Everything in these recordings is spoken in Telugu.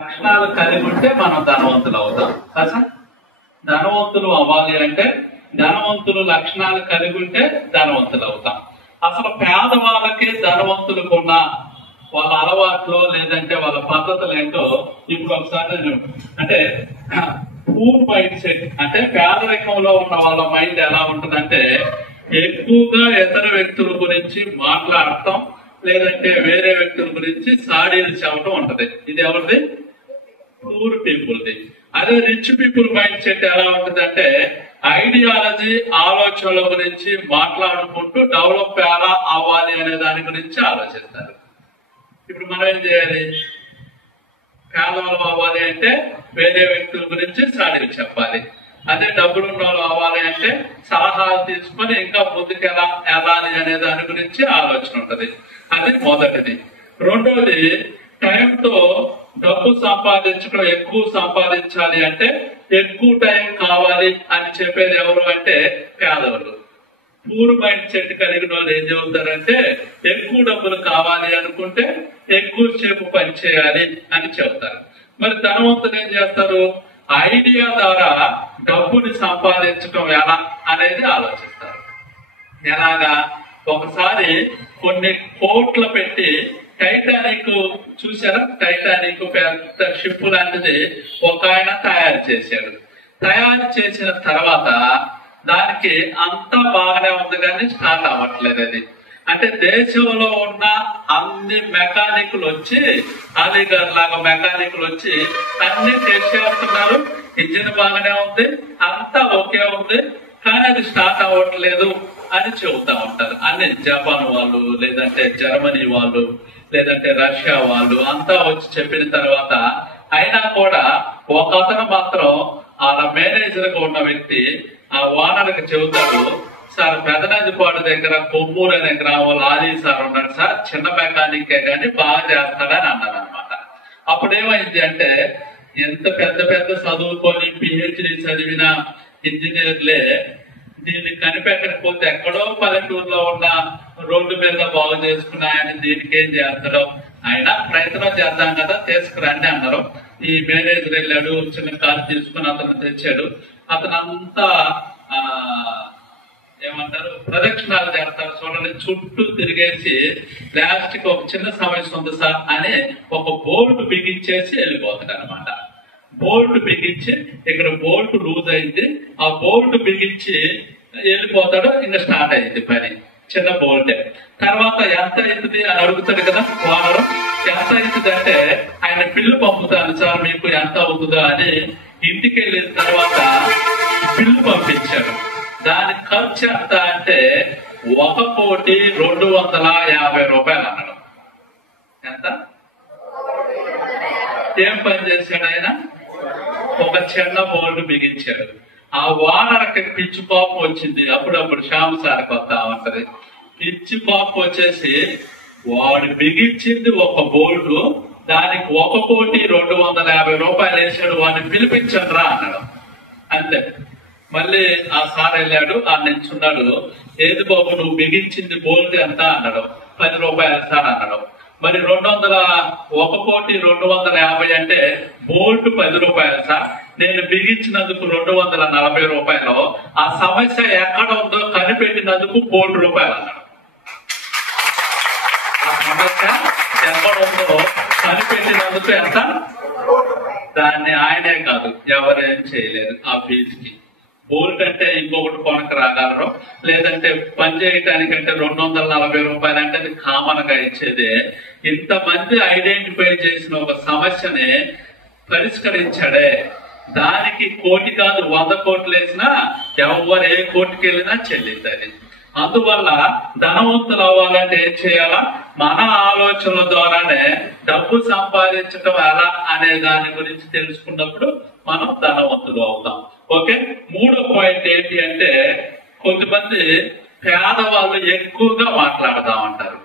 లక్షణాలు కలిగి ఉంటే మనం ధనవంతులు అవుతాం కదా. ధనవంతులు అవ్వాలి అంటే ధనవంతులు లక్షణాలు కలిగి ఉంటే ధనవంతులు అవుతాం. అసలు పేదవాళ్ళకి ధనవంతులకు ఉన్న వాళ్ళ అలవాట్లు లేదంటే వాళ్ళ పద్ధతులు ఏంటో ఇప్పుడు ఒకసారి నేను అంటే పూర్ మైండ్ సెట్ అంటే పేదరికంలో ఉన్న వాళ్ళ మైండ్ ఎలా ఉంటుందంటే ఎక్కువగా ఇతర వ్యక్తుల గురించి మాట్లాడటం లేదంటే వేరే వ్యక్తుల గురించి సాడీలు చెప్పడం ఉంటది. ఇది ఎవరిది? పూర్ పీపుల్ది. అదే రిచ్ పీపుల్ మైండ్ సెట్ ఎలా ఉంటుందంటే ఐడియాలజీ ఆలోచనల గురించి మాట్లాడుకుంటూ డెవలప్ ఎలా అవ్వాలి అనే దాని గురించి ఆలోచిస్తారు. ఇప్పుడు మనం ఏం చేయాలి? పేదవాళ్ళు అవ్వాలి అంటే వేరే వ్యక్తుల గురించి సాడీలు చెప్పాలి. అదే డబ్బులు ఉన్న వాళ్ళు అవ్వాలి అంటే సలహాలు తీసుకొని ఇంకా ముందుకు ఎలా వెళ్ళాలి అనే దాని గురించి ఆలోచన ఉంటది. అది మొదటిది. రెండోది టైంతో డబ్బు సంపాదించడం ఎక్కువ సంపాదించాలి అంటే ఎక్కువ టైం కావాలి అని చెప్పేది ఎవరు అంటే పేదవాళ్ళు. పూర్ మైండ్ సెట్ కలిగిన వాళ్ళు ఏం చెబుతారంటే ఎక్కువ డబ్బులు కావాలి అనుకుంటే ఎక్కువ సేపు పని చేయాలి అని చెబుతారు. మరి ధనవంతులు ఏం చేస్తారు? ఐడియా ద్వారా డబ్బుని సంపాదించడం ఎలా అనేది ఆలోచిస్తారు. ఎలాగా? ఒకసారి కొన్ని కోట్లు పెట్టి టైటానిక్ చూసారా? టైటానిక్ పెద్ద షిప్ లాంటిది ఒక ఆయన తయారు చేశాడు. తయారు చేసిన తర్వాత దానికి అంతా బాగానే ఉంది కానీ స్టార్ట్ అవ్వట్లేదు. అది అంటే దేశంలో ఉన్న అన్ని మెకానిక్లు వచ్చి అలీగర్ లాగా మెకానిక్లు వచ్చి అన్ని టెస్ట్ చేస్తున్నారు. ఇంజిన్ బాగానే ఉంది, అంతా ఓకే ఉంది, కానీ అది స్టార్ట్ అవ్వట్లేదు అని చెబుతా ఉంటారు. అన్ని జపాన్ వాళ్ళు లేదంటే జర్మనీ వాళ్ళు లేదంటే రష్యా వాళ్ళు అంతా వచ్చి చెప్పిన తర్వాత అయినా కూడా ఒక అతను మాత్రం ఆ మేనేజర్ గా ఉన్న వ్యక్తి ఆ ఓనర్కి చెబుతాడు, సార్ పెదనందిపాడు దగ్గర కొమ్మూరు అనే గ్రామంలో ఆలీ సార్ ఉన్నాడు సార్, చిన్న మెకానికే గాని బాగా చేస్తాడని అన్నారు అనమాట. అప్పుడు ఏమైంది అంటే ఎంత పెద్ద పెద్ద చదువుకొని పిహెచ్డి చదివిన ఇంజనీర్లే దీన్ని కనిపెట్టకపోతే ఎక్కడో పల్లెటూరులో ఉన్న రోడ్డు మీద బాగు చేసుకున్న ఆయన దీనికి ఏం చేస్తాడో ఆయన ప్రయత్నం చేద్దాం కదా తీసుకురండి అన్నారు. ఈ మేనేజర్ వెళ్ళాడు, చిన్న కారు తీసుకుని అతను తెచ్చాడు. అతను అంతా ఏమంటారు ప్రదక్షిణాలు చేస్తారు చూడండి, చుట్టూ తిరిగేసి లాస్ట్కి ఒక చిన్న సమస్య ఉంది సార్ అని ఒక బోల్ట్ బిగించేసి వెళ్ళిపోతాడు అనమాట. బోల్ట్ బిగించి ఇక్కడ బోల్ట్ లూజ్ అయింది, ఆ బోల్ట్ బిగించి వెళ్ళిపోతాడు. ఇంకా స్టార్ట్ అయింది పని, చిన్న బోల్టే. తర్వాత ఎంత అవుతుంది అని అడుగుతాడు కదా ఓనరు. ఎంత అవుతుంది అంటే ఆయన బిల్లు పంపుతాను సార్ మీకు ఎంత అవుతుందో అని. ఇంటికి వెళ్ళిన తర్వాత బిల్లు పంపించాడు. దాని ఖర్చు ఎంత అంటే 1,250,000 రూపాయలు అన్నాడు. ఎంత? ఏం పని చేశాడు ఆయన? ఒక చిన్న బోల్ట్ బిగించాడు. ఆ ఓనర్కి పిచ్చి కోపం వచ్చింది. అప్పుడప్పుడు శ్యామ్ సార్కి వస్తా ఉంటది. పిచ్చి కోపం వచ్చేసి వాడు బిగించింది ఒక బోల్ట్, దానికి 1,250,000 రూపాయలు వేసాడు. వాడిని పిలిపించండి రా అన్నాడు. అంతే. మళ్ళీ ఆ సార్ వెళ్ళాడు, ఆ నిల్చున్నాడు. ఏది బాబు నువ్వు బిగించింది బోల్ట్ ఎంత అన్నాడు. 10 రూపాయలు సార్ అన్నాడు. మరి 1,250,000 అంటే బోల్ట్ 10 రూపాయలు సార్, నేను బిగించినందుకు 240 రూపాయలు. ఆ సమస్య ఎక్కడ ఉందో కనిపెట్టినందుకు 1,00,00,000 రూపాయలు అన్నాడు. ఆ సమస్య ఎక్కడ ఉందో కనిపెట్టినందుకు ఎంత? దాన్ని ఆయనే కాదు ఎవరేం చేయలేదు ఆ ఫీజుకి. బోల్ట్ అంటే ఇంకొకటి కొనకు రాగలరు, లేదంటే పని చేయటానికంటే 240 రూపాయలు అంటే అది కామన్ గా ఇచ్చేదే. ఇంతమంది ఐడెంటిఫై చేసిన ఒక సమస్యని పరిష్కరించాడే, దానికి 1 కోటి కాదు 100 కోట్లు వేసినా ఎవరు ఏ కోర్టుకి వెళ్ళినా చెల్లిద్దని. అందువల్ల ధనవంతులు అవ్వాలంటే ఏం చేయాలా? మన ఆలోచనల ద్వారానే డబ్బు సంపాదించడం ఎలా అనే దాని గురించి తెలుసుకున్నప్పుడు మనం ధనవంతులు అవుతాం. ఓకే. 3వ పాయింట్ ఏంటి అంటే కొంతమంది పేదవాళ్ళు ఎక్కువగా మాట్లాడదామంటారు.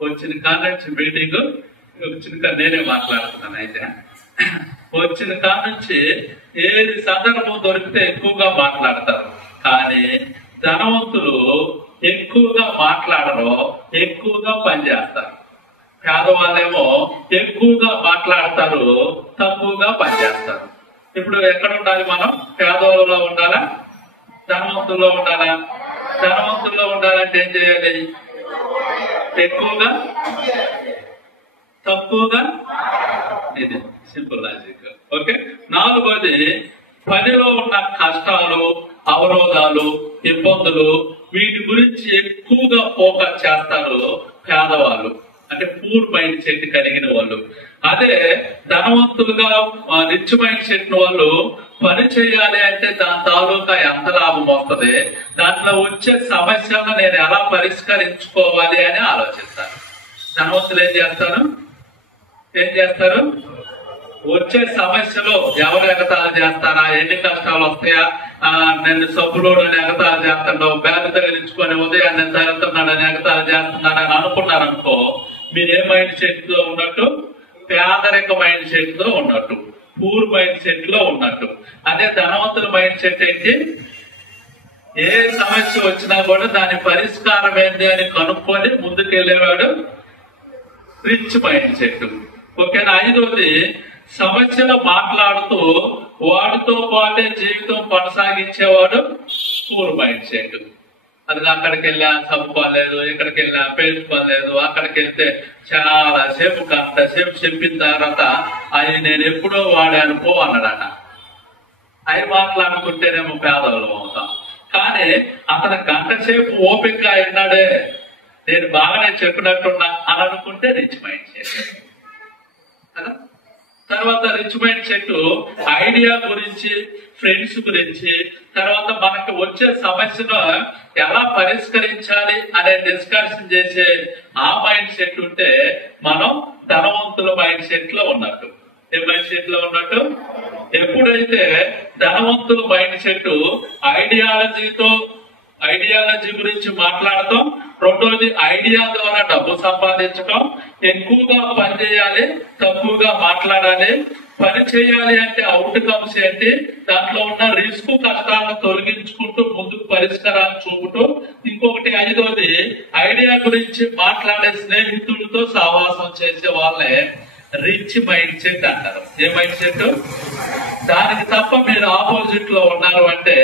వచ్చిన కాన్ఫరెన్స్ మీటింగ్ వచ్చిన నేనే మాట్లాడుతున్నాను. అయితే వచ్చిన కానుంచి ఏది సందర్భం దొరికితే ఎక్కువగా మాట్లాడతారు. కానీ ధనవంతులు ఎక్కువగా మాట్లాడరు, ఎక్కువగా పనిచేస్తారు. పేదవాళ్ళేమో ఎక్కువగా మాట్లాడతారు, తక్కువగా పనిచేస్తారు. ఇప్పుడు ఎక్కడ ఉండాలి మనం? పేదవాళ్ళలో ఉండాలా, ధనవంతుల్లో ఉండాలా? ధనవంతుల్లో ఉండాలంటే ఏం చేయాలి? ఎక్కువగా, తక్కువగా. ఇది సింపుల్ లాజిక్. ఓకే. నాలుగోది, పనిలో ఉన్న కష్టాలు, అవరోధాలు, ఇబ్బందులు, వీటి గురించి ఎక్కువగా ఫోకస్ చేస్తారు పేదవాళ్ళు, అంటే పూర్ మైండ్ సెట్ కలిగిన వాళ్ళు. అదే ధనవంతులుగా రిచ్ మైండ్ సెట్ వాళ్ళు పని చేయాలి అంటే దాని తాలూకా ఎంత లాభం వస్తుంది, దాంట్లో వచ్చే సమస్యలను నేను ఎలా పరిష్కరించుకోవాలి అని ఆలోచిస్తాను. ధనవంతులు ఏం చేస్తారు? వచ్చే సమస్యలో ఎవరు ఎగతాళి చేస్తారా, ఎన్ని కష్టాలు వస్తాయా, నేను సబ్బులోని ఎగతాళి చేస్తాను, బ్యాగ్ తగిలించుకొని ఉదయాన్ని తగులుతున్నాడని ఎగతాళి చేస్తున్నాడని అనుకున్నారనుకో, మీరు ఏ మైండ్ సెట్ లో ఉన్నట్టు? పేదరిక మైండ్ సెట్ లో ఉన్నట్టు, పూర్ మైండ్ సెట్ లో ఉన్నట్టు. అదే ధనవంతుల మైండ్ సెట్ ఏంటి? ఏ సమస్య వచ్చినా కూడా దాని పరిష్కారం ఏంటి అని కనుక్కొని ముందుకెళ్ళేవాడు రిచ్ మైండ్ సెట్. ఓకేనా? ఐదోది, సమస్యలు మాట్లాడుతూ వాడితో పాటే జీవితం కొనసాగించేవాడు పూర్ మైండ్ సెట్. అది అక్కడికి వెళ్ళా చదువుకోలేదు, ఇక్కడికి వెళ్ళా పేర్చుకోలేదు, అక్కడికి వెళ్తే చాలా సేపు గంట సేపు చెప్పిన తర్వాత అది నేను ఎప్పుడో వాడాను పో అన్నాడట. అవి మాట్లాడుకుంటేనేమో పేదవాళ్ళం అవుతాం. కానీ అతను గంట సేపు ఓపికగా విన్నాడే, నేను బాగానే చెప్పినట్టున్నా అని అనుకుంటే రిచ్ మైండ్ సెట్ కదా. తర్వాత రిచ్ మైండ్ సెట్ ఐడియా గురించి, ఫ్రెండ్స్ గురించి, తర్వాత మనకి వచ్చే సమస్యను ఎలా పరిష్కరించాలి అనే డిస్కషన్ చేసే ఆ మైండ్ సెట్ ఉంటే మనం ధనవంతుల మైండ్ సెట్ లో ఉన్నట్టు. ఏ మైండ్ సెట్ లో ఉన్నట్టు? ఎప్పుడైతే ధనవంతుల మైండ్ సెట్ ఐడియాలజీ గురించి మాట్లాడతాం, రెండోది ఐడియా ద్వారా డబ్బు సంపాదించడం, ఎక్కువగా పని చేయాలి, తక్కువగా మాట్లాడాలి, పని చేయాలి అంటే అవుట్కమ్స్ ఏంటి, దాంట్లో ఉన్న రిస్క్ కష్టాలను తొలగించుకుంటూ ముందుకు పరిష్కారాలు చూపుతూ, ఇంకొకటి ఐదోది ఐడియా గురించి మాట్లాడే స్నేహితులతో సహవాసం చేసే వాళ్ళే రిచ్ మైండ్ సెట్ అంటారు. ఏ మైండ్ సెట్? దానికి తప్ప మీరు ఆపోజిట్ లో ఉన్నారు అంటే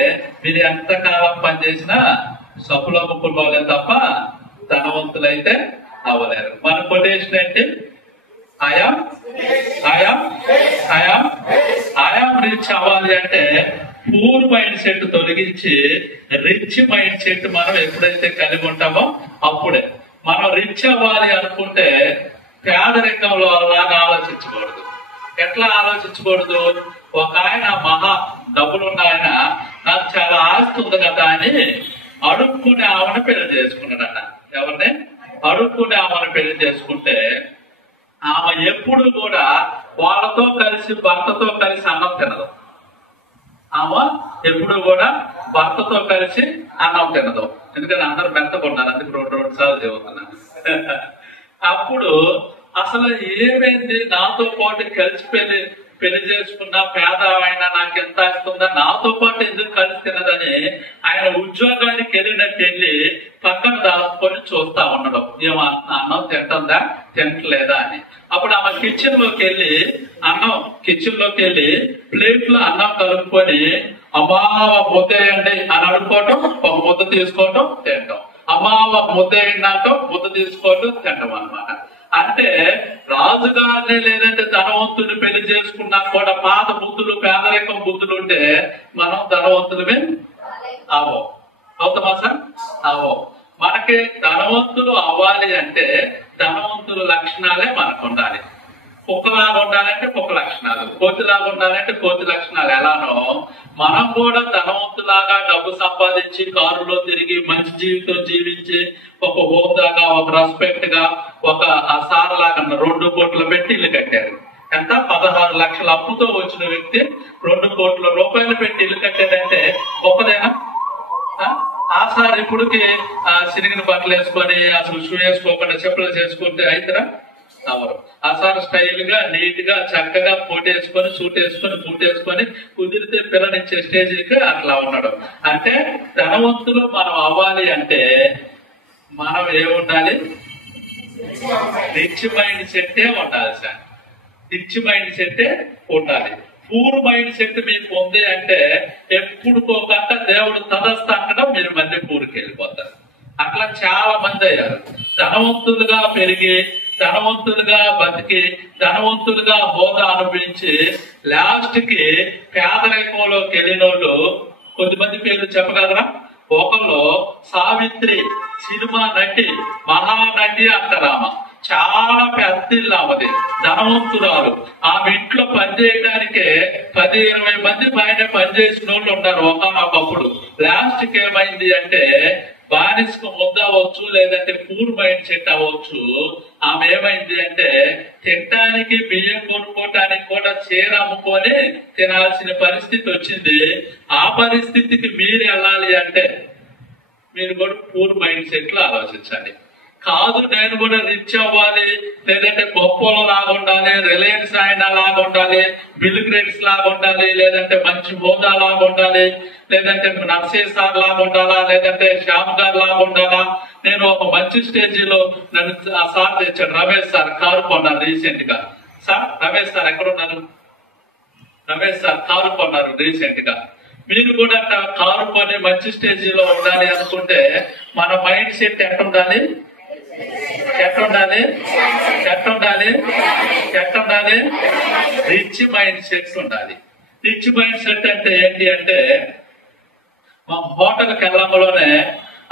మీరు ఎంతకాలం పనిచేసినా సబ్బులు అమ్ముకున్నోళ్ళే తప్ప ధనవంతులైతే అవ్వలేరు. మన కొటేషన్ ఏంటి? ఆయాం రిచ్ అవ్వాలి అంటే పూర్ మైండ్ సెట్ తొలగించి రిచ్ మైండ్ సెట్ మనం ఎప్పుడైతే కలిగి ఉంటామో అప్పుడే. మనం రిచ్ అవ్వాలి అనుకుంటే పేదరికంలో అలాగా ఆలోచించకూడదు. ఎట్లా ఆలోచించకూడదు? ఒక ఆయన మహా డబ్బులున్న ఆయన నాకు చాలా ఆస్తి ఉంది కదా అని అడుక్కునే ఆమెను పెళ్లి చేసుకున్నాడట. ఎవరిని? అడుక్కునే ఆమెను పెళ్లి చేసుకుంటే ఆమె ఎప్పుడు కూడా వాళ్ళతో కలిసి భర్తతో కలిసి అన్నం తినదు. ఆమె ఎప్పుడు కూడా భర్తతో కలిసి అన్నం తినదు. ఎందుకంటే అందరూ మెత్తకున్నారు, అందుకు రెండు సార్లు చెబుతున్నాను. అప్పుడు అసలు ఏమైంది, నాతో పాటు కలిసి పెళ్లి చేసుకున్న పేద ఆయన నాకు ఎంత ఇస్తుందా, నాతో పాటు ఎందుకు కలిసి తినదని ఆయన ఉద్యోగానికి వెళ్ళినట్టు వెళ్ళి పక్కన దాచుకొని చూస్తా ఉండడం, ఏమో అన్నం తింటుందా తింటలేదా అని. అప్పుడు ఆమె కిచెన్ లోకి వెళ్ళి ప్లేట్ లో అన్నం కలుపుకొని అమ్మా ముద్దేయండి అని అనుకోవటం, ఒక ముద్ద తీసుకోవటం తింటాం, అమ్మా ముద్దేయండి అంటాం, ముద్ద తీసుకోవటం తింటాం అన్నమాట. అంటే రాజుగారిని లేదంటే ధనవంతుని పెళ్లి చేసుకున్నా కూడా పాత బుద్ధులు, పేదరికం బుద్ధులు ఉంటే మనం ధనవంతులమే అవుతామా సార్? మనకి ధనవంతులు అవ్వాలి అంటే ధనవంతుల లక్షణాలే మనకు ఉండాలి. కుక్కలాగా ఉండాలంటే కుక్క లక్షణాలు, కోతిలాగా ఉండాలంటే కోతి లక్షణాలు. ఎలానో మనం కూడా ధనవంతులాగా డబ్బు సంపాదించి కారులో తిరిగి మంచి జీవితం జీవించి ఒక హోదాగా, ఒక రెస్పెక్ట్ గా, ఒక సార్ లాగా 2 కోట్లు పెట్టి ఇల్లు కట్టారు. ఎంత? 16 లక్షల అప్పుతో వచ్చిన వ్యక్తి 2 కోట్ల రూపాయలు పెట్టి ఇల్లు కట్టాడంటే గొప్పదేనా? ఆ సార్ ఇప్పుడుకి సిరిగిన బట్టలు వేసుకొని అసలు షూ వేసుకోకుండా చెప్పులు చేసుకుంటే అయితరా? అవరు. ఆ సార్ స్టైల్ గా, నీట్ గా, చక్కగా కోట్ వేసుకొని, సూట్ వేసుకొని, బూట్ వేసుకొని కుదిరితే పిల్లనిచ్చే స్టేజీకి అట్లా ఉన్నాడు. అంటే ధనవంతులు మనం అవ్వాలి అంటే మనం ఏముండాలి? రిచ్ మైండ్ సెట్టే ఉండాలి సార్. రిచ్ మైండ్ సెట్టే ఉండాలి. పూర్ మైండ్ సెట్ మీకు ఉంది అంటే ఎప్పుడుకోకుండా దేవుడు తదస్థాంగా మీరు మళ్ళీ పూర్కి వెళ్ళిపోతారు. అట్లా చాలా మంది అయ్యారు. ధనవంతులుగా పెరిగి, ధనవంతులుగా బతికి, ధనవంతులుగా హోదా అనుభవించి లాస్ట్ కి పేదరికంలోకి వెళ్ళిన వాళ్ళు కొద్దిమంది పేర్లు చెప్పగలరా? ఒకళ్ళు సావిత్రి సినిమా నటి, మహానటి అంటారామ. చాలా పెద్ద ఇల్లు ఆమెది, ధనవంతురాలు. ఆమె ఇంట్లో పనిచేయడానికే 10-20 మంది పైన పనిచేసిన వాళ్ళు ఉంటారు ఒకనొకప్పుడు. లాస్ట్ కి ఏమైంది అంటే బానిసకు ముద్ద అవ్వచ్చు, లేదంటే పూర్ మైండ్ సెట్ అవ్వచ్చు. ఆమె ఏమైంది అంటే తినడానికి బియ్యం కొనుక్కోవటానికి కూడా చీర అమ్ముకొని తినాల్సిన పరిస్థితి వచ్చింది. ఆ పరిస్థితికి మీరు వెళ్ళాలి అంటే మీరు కూడా పూర్ మైండ్ సెట్ లో ఆలోచించాలి. కాదు నేను కూడా రిచ్ అవ్వాలి, లేదంటే గొప్పలు లాగా ఉండాలి, రిలయన్స్ ఆయన లాగా ఉండాలి, బిల్ గ్రేట్స్ లాగా ఉండాలి, లేదంటే మంచి హోదా లాగా ఉండాలి, లేదంటే నర్సే సార్ లాగా ఉండాలా, లేదంటే శ్యామ్ గారు లాగా ఉండాలా. నేను ఒక మంచి స్టేజీలో నన్ను ఆ సార్ తెచ్చాడు, రమేష్ సార్ కారు కొన్నారు రీసెంట్ గా. సార్ రమేష్ సార్ ఎక్కడున్నారు? రమేష్ సార్ కారు కొన్నారు రీసెంట్ గా. మీరు కూడా కారు కొని మంచి స్టేజీలో ఉండాలి అనుకుంటే మన మైండ్ సెట్ ఎట్టుండాలి? ఎట్టుండాలి? ఎట్టుండాలి? ఎట్టుండాలి? రిచ్ మైండ్ సెట్ ఉండాలి. రిచ్ మైండ్ సెట్ అంటే ఏంటి అంటే మా హోటల్కి వెళ్ళంలోనే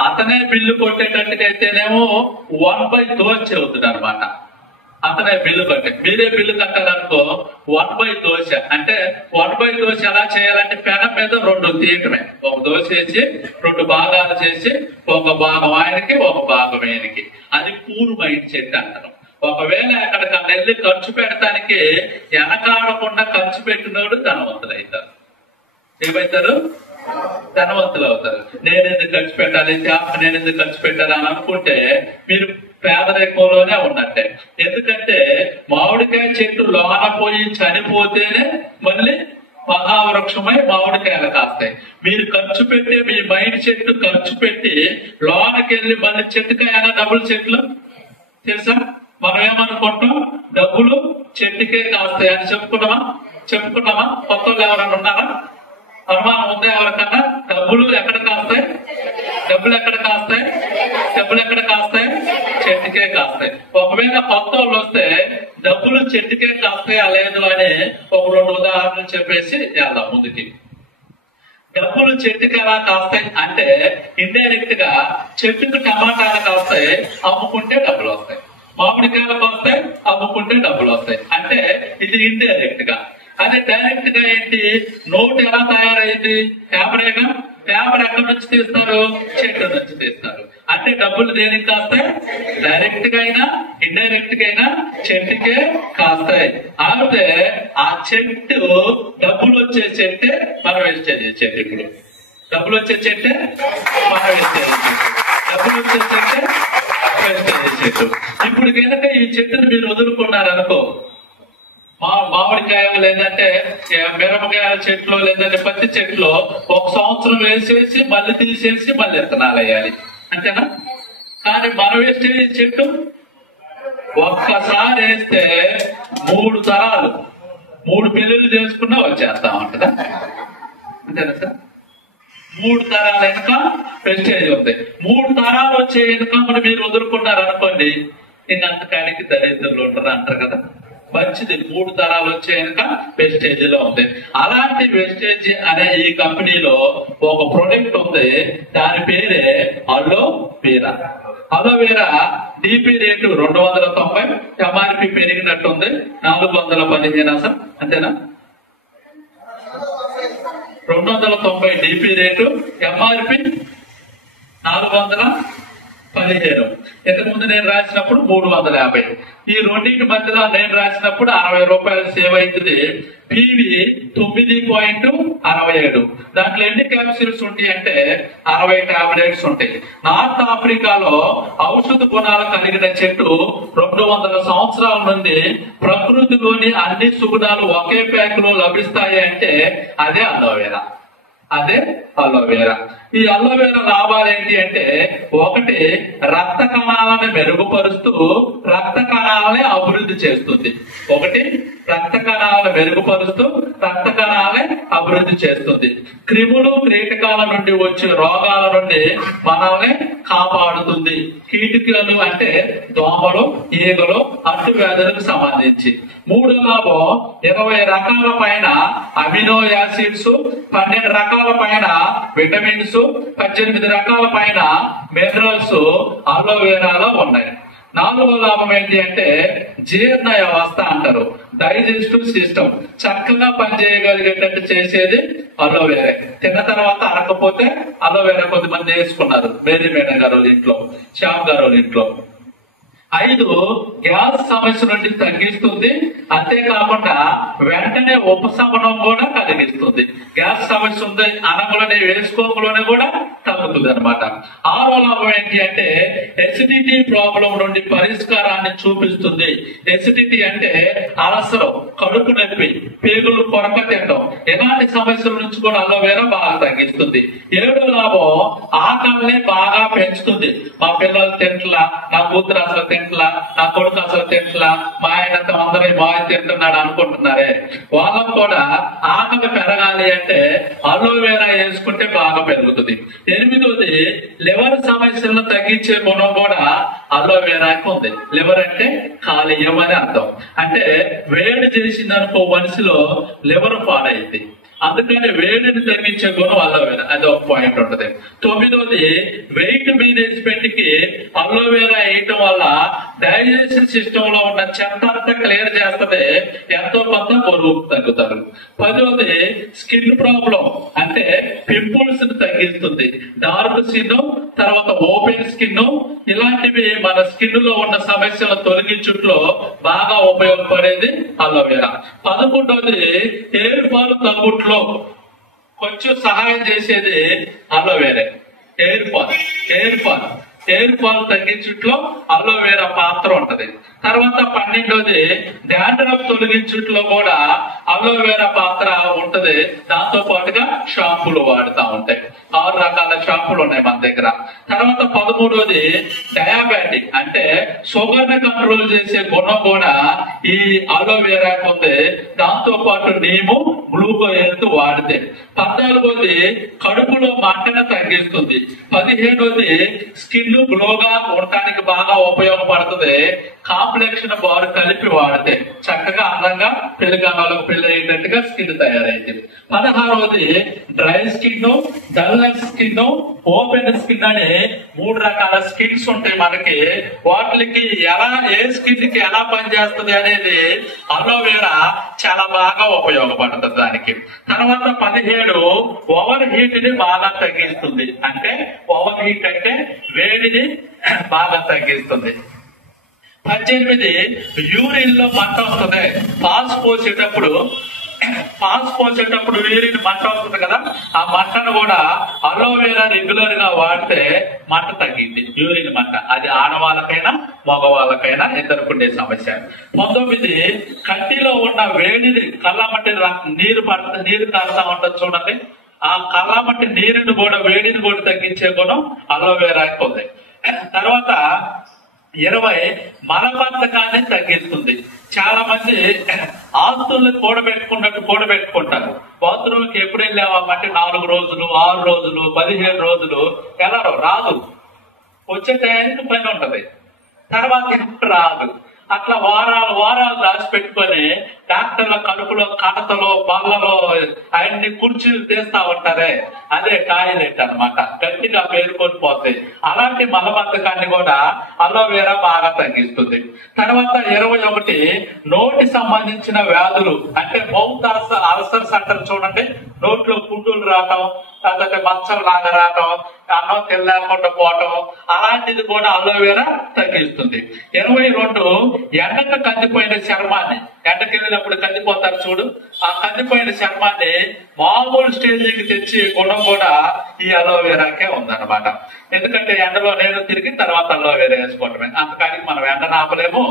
అతనే బిల్లు కొట్టేటట్టుకైతేనేమో 1/2 అవుతుంది అనమాట. అతనే బిల్లు కట్టే, మీరే బిల్లు కట్టాలనుకో 1/2 దోశ. అంటే 1/2 దోశ ఎలా చేయాలంటే పెనం మీద 2 తీయటమే. ఒక దోశ వేసి 2 భాగాలు చేసి ఒక భాగం ఆయనకి, ఒక భాగం ఆయనకి. అది పూర్ మైండ్ సెట్ అంటారు. ఒకవేళ అక్కడికి వెళ్ళి ఖర్చు పెట్టడానికి వెనకాడకుండా ఖర్చు పెట్టినోడు ధనవంతులు అవుతారు. ఏమవుతారు? ధనవంతులు అవుతారు. నేను ఎందుకు ఖర్చు పెట్టాలి, నేను ఎందుకు ఖర్చు పెట్టాలి అని అనుకుంటే మీరు పేదరికంలోనే ఉన్నట్టే. ఎందుకంటే మామిడికాయ చెట్టు లోన పోయి చనిపోతేనే మళ్ళీ మహావృక్షమై మామిడికాయలు కాస్తాయి. మీరు ఖర్చు పెట్టి మీ మైండ్ చెట్టు ఖర్చు పెట్టి లోనకెళ్ళి మళ్ళీ చెట్టుకాయన డబ్బులు చెట్లు తెలుసా? మనం ఏమనుకుంటాం, డబ్బులు చెట్టుకే కాస్తాయి అని చెప్పుకున్నామా? కొత్త వాళ్ళు ఎవరన్నా ఉన్నారా? అనుమానం ఉందా ఎవరికన్నా? డబ్బులు ఎక్కడ కాస్తాయి? డబ్బులు ఎక్కడ కాస్తాయి? డబ్బులు ఎక్కడ కాస్తాయి? చెట్టుకే కాస్తాయి. ఒకవేళ కొత్త వాళ్ళు వస్తే డబ్బులు చెట్టుకే కాస్తాయా లేదు అని ఒక 2 ఉదాహరణలు చెప్పేసి వెళ్దాం ముందుకి. డబ్బులు చెట్టుకి ఎలా కాస్తాయి అంటే ఇండైరెక్ట్ గా చెట్టుకు టమాటాలు కాస్తాయి, అమ్ముకుంటే డబ్బులు వస్తాయి. మామిడికాయలకు వస్తాయి, అమ్ముకుంటే డబ్బులు వస్తాయి. అంటే ఇది ఇండైరెక్ట్ గా. అదే డైరెక్ట్ గా ఏంటి? నోట్ ఎలా తయారైంది? పేపరేగా. పేపర్ ఎక్కడి నుంచి తీస్తారు? చెట్టు నుంచి తీస్తారు. అంటే డబ్బులు దేనికి కాస్తాయి? డైరెక్ట్ గా అయినా ఇండైరెక్ట్ గా అయినా చెట్టుకే కాస్తాయి. అయితే ఆ చెట్టు డబ్బులు వచ్చే చెట్టే మనం వేస్టేజ్ చెట్టు. ఇప్పుడు డబ్బులు వచ్చే చెట్టే మనం వేస్టేజ్ చెట్టు. డబ్బులు వచ్చే చెట్టే వేస్టేజ్ చెట్టు. ఇప్పుడు కనుక ఈ చెట్టును మీరు వదులుకున్నారనుకో, మామిడికాయలు లేదంటే మిరపకాయల చెట్లు లేదంటే పత్తి చెట్లు 1 సంవత్సరం వేసేసి మళ్ళీ తీసేసి మళ్ళీ విత్తనాలు వేయాలి, అంతేనా? కానీ మనం వేస్తే చెట్టు ఒక్కసారి వేస్తే 3 తరాలు 3 పెళ్లిళ్ళు చేసుకున్నా వచ్చేస్తా ఉంటుందా? అంతేనా సార్? 3 తరాల ఇన్కమ్ ప్రెస్టేజ్ అవుతాయి. 3 తరాలు వచ్చే ఇన్కమ్ మీరు వదులుకున్నారు అనుకోండి, ఇంకంతకానికి దరిద్రులు ఉంటారు అంటారు కదా. మంచిది, 3 తరాలు వచ్చాయక వెస్టేజ్ లో ఉంది. అలాంటి వెస్టేజ్ అనే ఈ కంపెనీలో ఒక ప్రొడక్ట్ ఉంది, దాని పేరే aloe vera. Aloe vera DP rate 290, MRP పెరిగినట్టుంది 415 అసలు, అంతేనా? 290 డిపి రేటు, ఎంఆర్పి 415. ఇంతకుముందు నేను రాసినప్పుడు 350. ఈ రెండింటి మధ్యలో నేను రాసినప్పుడు 60 రూపాయలు సేవ్ అవుతుంది. పివి 9.67. దాంట్లో ఎన్ని క్యాప్సూల్స్ ఉంటాయి అంటే 60 టాబ్లెట్స్ ఉంటాయి. నార్త్ ఆఫ్రికాలో ఔషధ గుణాలు కలిగిన చెట్టు 200 సంవత్సరాల నుండి ప్రకృతిలోని అన్ని సుగుణాలు ఒకే ప్యాక్ లో లభిస్తాయి అంటే అదే అలోవెరా. అదే అలోవేరా. ఈ అలోవేరా లాభాలు ఏంటి అంటే, ఒకటి రక్త కణాలను మెరుగుపరుస్తూ రక్త కణాలని అభివృద్ధి చేస్తుంది. ఒకటి రక్త కణాలను మెరుగుపరుస్తూ రక్త కణాలని అభివృద్ధి చేస్తుంది. క్రిములు కీటకాల నుండి వచ్చే రోగాల నుండి మనల్ని కాపాడుతుంది. కీటకాలు అంటే దోమలు, ఈగలు, అంటు వ్యాధులకు సంబంధించి. మూడో లాభం 20 రకాల పైన అమినో యాసిడ్స్, 12 రకాల పైన విటమిన్స్, 18 రకాల పైన మినరల్స్ అలోవేరాలో ఉన్నాయి. నాలుగో లాభం ఏంటి అంటే జీర్ణ వ్యవస్థ అంటారు, డైజెస్టివ్ సిస్టమ్ చక్కగా పనిచేయగలిగేటట్టు చేసేది అలోవేరా. తిన్న తర్వాత అరకపోతే అలోవేరా కొద్దిమంది వేసుకున్నారు, మేరీ మేడం గారు ఇంట్లో, శ్యామ్ గారు ఇంట్లో. 5 గ్యాస్ సమస్య నుండి తగ్గిస్తుంది. అంతేకాకుండా వెంటనే ఉపశమనం కూడా కలిగిస్తుంది. గ్యాస్ సమస్య ఉంది అనగానే వేసుకోకలోనే కూడా తగ్గుతుంది అనమాట. 6వ లాభం ఏంటి అంటే ఎసిడిటీ ప్రాబ్లం నుండి పరిష్కారాన్ని చూపిస్తుంది. ఎసిడిటీ అంటే అలసరం, కడుపు నొప్పి, పేగులు కొరక తినడం, ఎలాంటి సమస్యల నుంచి కూడా అలోవేరా బాగా తగ్గిస్తుంది. 7వ లాభం ఆకలిని బాగా పెంచుతుంది. మా పిల్లలు తింటలా, నా కూతురు అసలు తింటలా, నా కొడుకు అసలు తింటలా, మా ఆయనంత అందరూ బాగా తింటున్నాడు అనుకుంటున్నారే, వాళ్ళకు కూడా ఆకలి పెరగాలి అంటే అలోవేరా వేసుకుంటే బాగా పెరుగుతుంది. 8వది లివర్ సమస్యలను తగ్గించే గుణం కూడా అలోవేరాకి ఉంది. లివర్ అంటే కాలేయం అని అర్థం. అంటే వేడి చేసిందనుకో మనిషిలో లివర్ పాడైంది, అందుకని వేడిని తగ్గించే గుణం అలోవేరా, అది ఒక పాయింట్ ఉంటుంది. 9వది వెయిట్ మేనేజ్మెంట్ కి అలోవేరా వేయటం వల్ల డైజెషన్ సిస్టమ్ లో ఉన్న చెత్త అంతా క్లియర్ చేస్తుంది, ఎంతో కొంత బరువు తగ్గుతారు. 10వది స్కిన్ ప్రాబ్లం అంటే పింపుల్స్ ని తగ్గిస్తుంది. డార్క్ స్కిన్, తర్వాత ఓపెన్ స్కిన్, ఇలాంటివి మన స్కిన్ లో ఉన్న సమస్యల తొలగించుట్లో బాగా ఉపయోగపడేది అలోవేరా. 11వది హెయిర్ ఫాల్ తగ్గుట్లో కొంచెం సహాయం చేసేది అలోవేరా. హెయిర్ ఫాల్ తగ్గించుట్లో అలోవేరా పాత్ర ఉంటది. తర్వాత 12వది డాండ్రఫ్ తొలగించుట్లో కూడా అలోవేరా పాత్ర ఉంటది. దాంతో పాటుగా షాంపూలు వాడుతూ ఉంటాయి. 6 రకాల షాంపూలు ఉన్నాయి మన దగ్గర. తర్వాత 13వది డయాబెటిక్ అంటే షుగర్ ని కంట్రోల్ చేసే గుణం కూడా ఈ అలోవేరాకు ఉంది. దాంతో పాటు నీము, గ్లూకోజ్ వాడితే. 14వది కడుపులో మంటను తగ్గిస్తుంది. 15వది స్కిన్ గ్లోగా ఉండటానికి బాగా ఉపయోగపడుతుంది. కాంప్లెక్షన్ బార్ కలిపి వాడితే చక్కగా అందంగా పెళ్లిగానాలకు పెళ్లి అయ్యేటట్టుగా స్కిన్ తయారైంది. 16వది dry skin, dullness skin, open skin అనే 3 రకాల స్కిన్స్ ఉంటాయి మనకి. వాటికి ఏ స్కిన్ కి ఎలా పనిచేస్తుంది అనేది అలోవేరా చాలా బాగా ఉపయోగపడుతుంది దానికి. తర్వాత 17 ఓవర్ హీట్ ని బాగా తగ్గిస్తుంది. అంటే ఓవర్ హీట్ అంటే వేడిని బాగా తగ్గిస్తుంది. 18 యూరిన్ లో మంట వస్తుంది. పాస్ పోసేటప్పుడు యూరిన్ మంట వస్తుంది కదా, ఆ మంటను కూడా అలోవేరా రెగ్యులర్ గా వాడితే మంట తగ్గింది. యూరిన్ మంట అది ఆడవాళ్ళకైనా మగవాళ్ళకైనా ఎదుర్కొనే సమస్య. 19 కంటిలో ఉన్న వేడిని కళ్ళమట్టి నీరు కారుతా ఉంటుంది చూడండి, ఆ కళ్ళమట్టి నీరుని కూడా వేడిని కూడా తగ్గించే గుణం అలోవేరాకి ఉంది. తర్వాత 20 మలబద్ధకాన్ని తగ్గిస్తుంది. చాలా మంది ఆస్తుల్ని కూడబెట్టుకుంటారు. బాత్రూమ్ కి ఎప్పుడు వెళ్ళామంటే 4 రోజులు, 6 రోజులు, 15 రోజులు ఎలా రాదు, వచ్చే టైంకి పని ఉంటది, తర్వాత రాదు. అట్లా వారాలు దాచిపెట్టుకొని డాక్టర్ల కడుపులో, కడతలో, బల్లలో ఆయన్ని కుర్చీలు తీస్తా ఉంటారే, అదే టాయిలెట్ అన్నమాట. గట్టిగా పేరుకొని పోతాయి. అలాంటి మలబద్ధకాన్ని కూడా అలోవేరా బాగా తగ్గిస్తుంది. తర్వాత 21 నోటి సంబంధించిన వ్యాధులు అంటే మౌత్ అల్సర్స్ అంటారు చూడండి, నోట్లో పుండులు రావటం, లేకపోతే మచ్చలు లాగా రావటం, అన్నం తినలేకుండా పోవటం, అలాంటిది కూడా అలోవేరా తగ్గిస్తుంది. 22 ఎండకు కందిపోయిన చర్మాన్ని, ఎండకెళ్ళినప్పుడు కందిపోతారు చూడు, ఆ కందిపోయిన చర్మాన్ని మామూలు స్టేజ్కి తెచ్చి గుణం కూడా ఈ అలోవేరాకే ఉందన్నమాట. ఎందుకంటే ఎండలో నేను తిరిగి తర్వాత అలోవేరా వేసుకోవటమే. అంతకానికి మనం ఎండను ఆపలేము,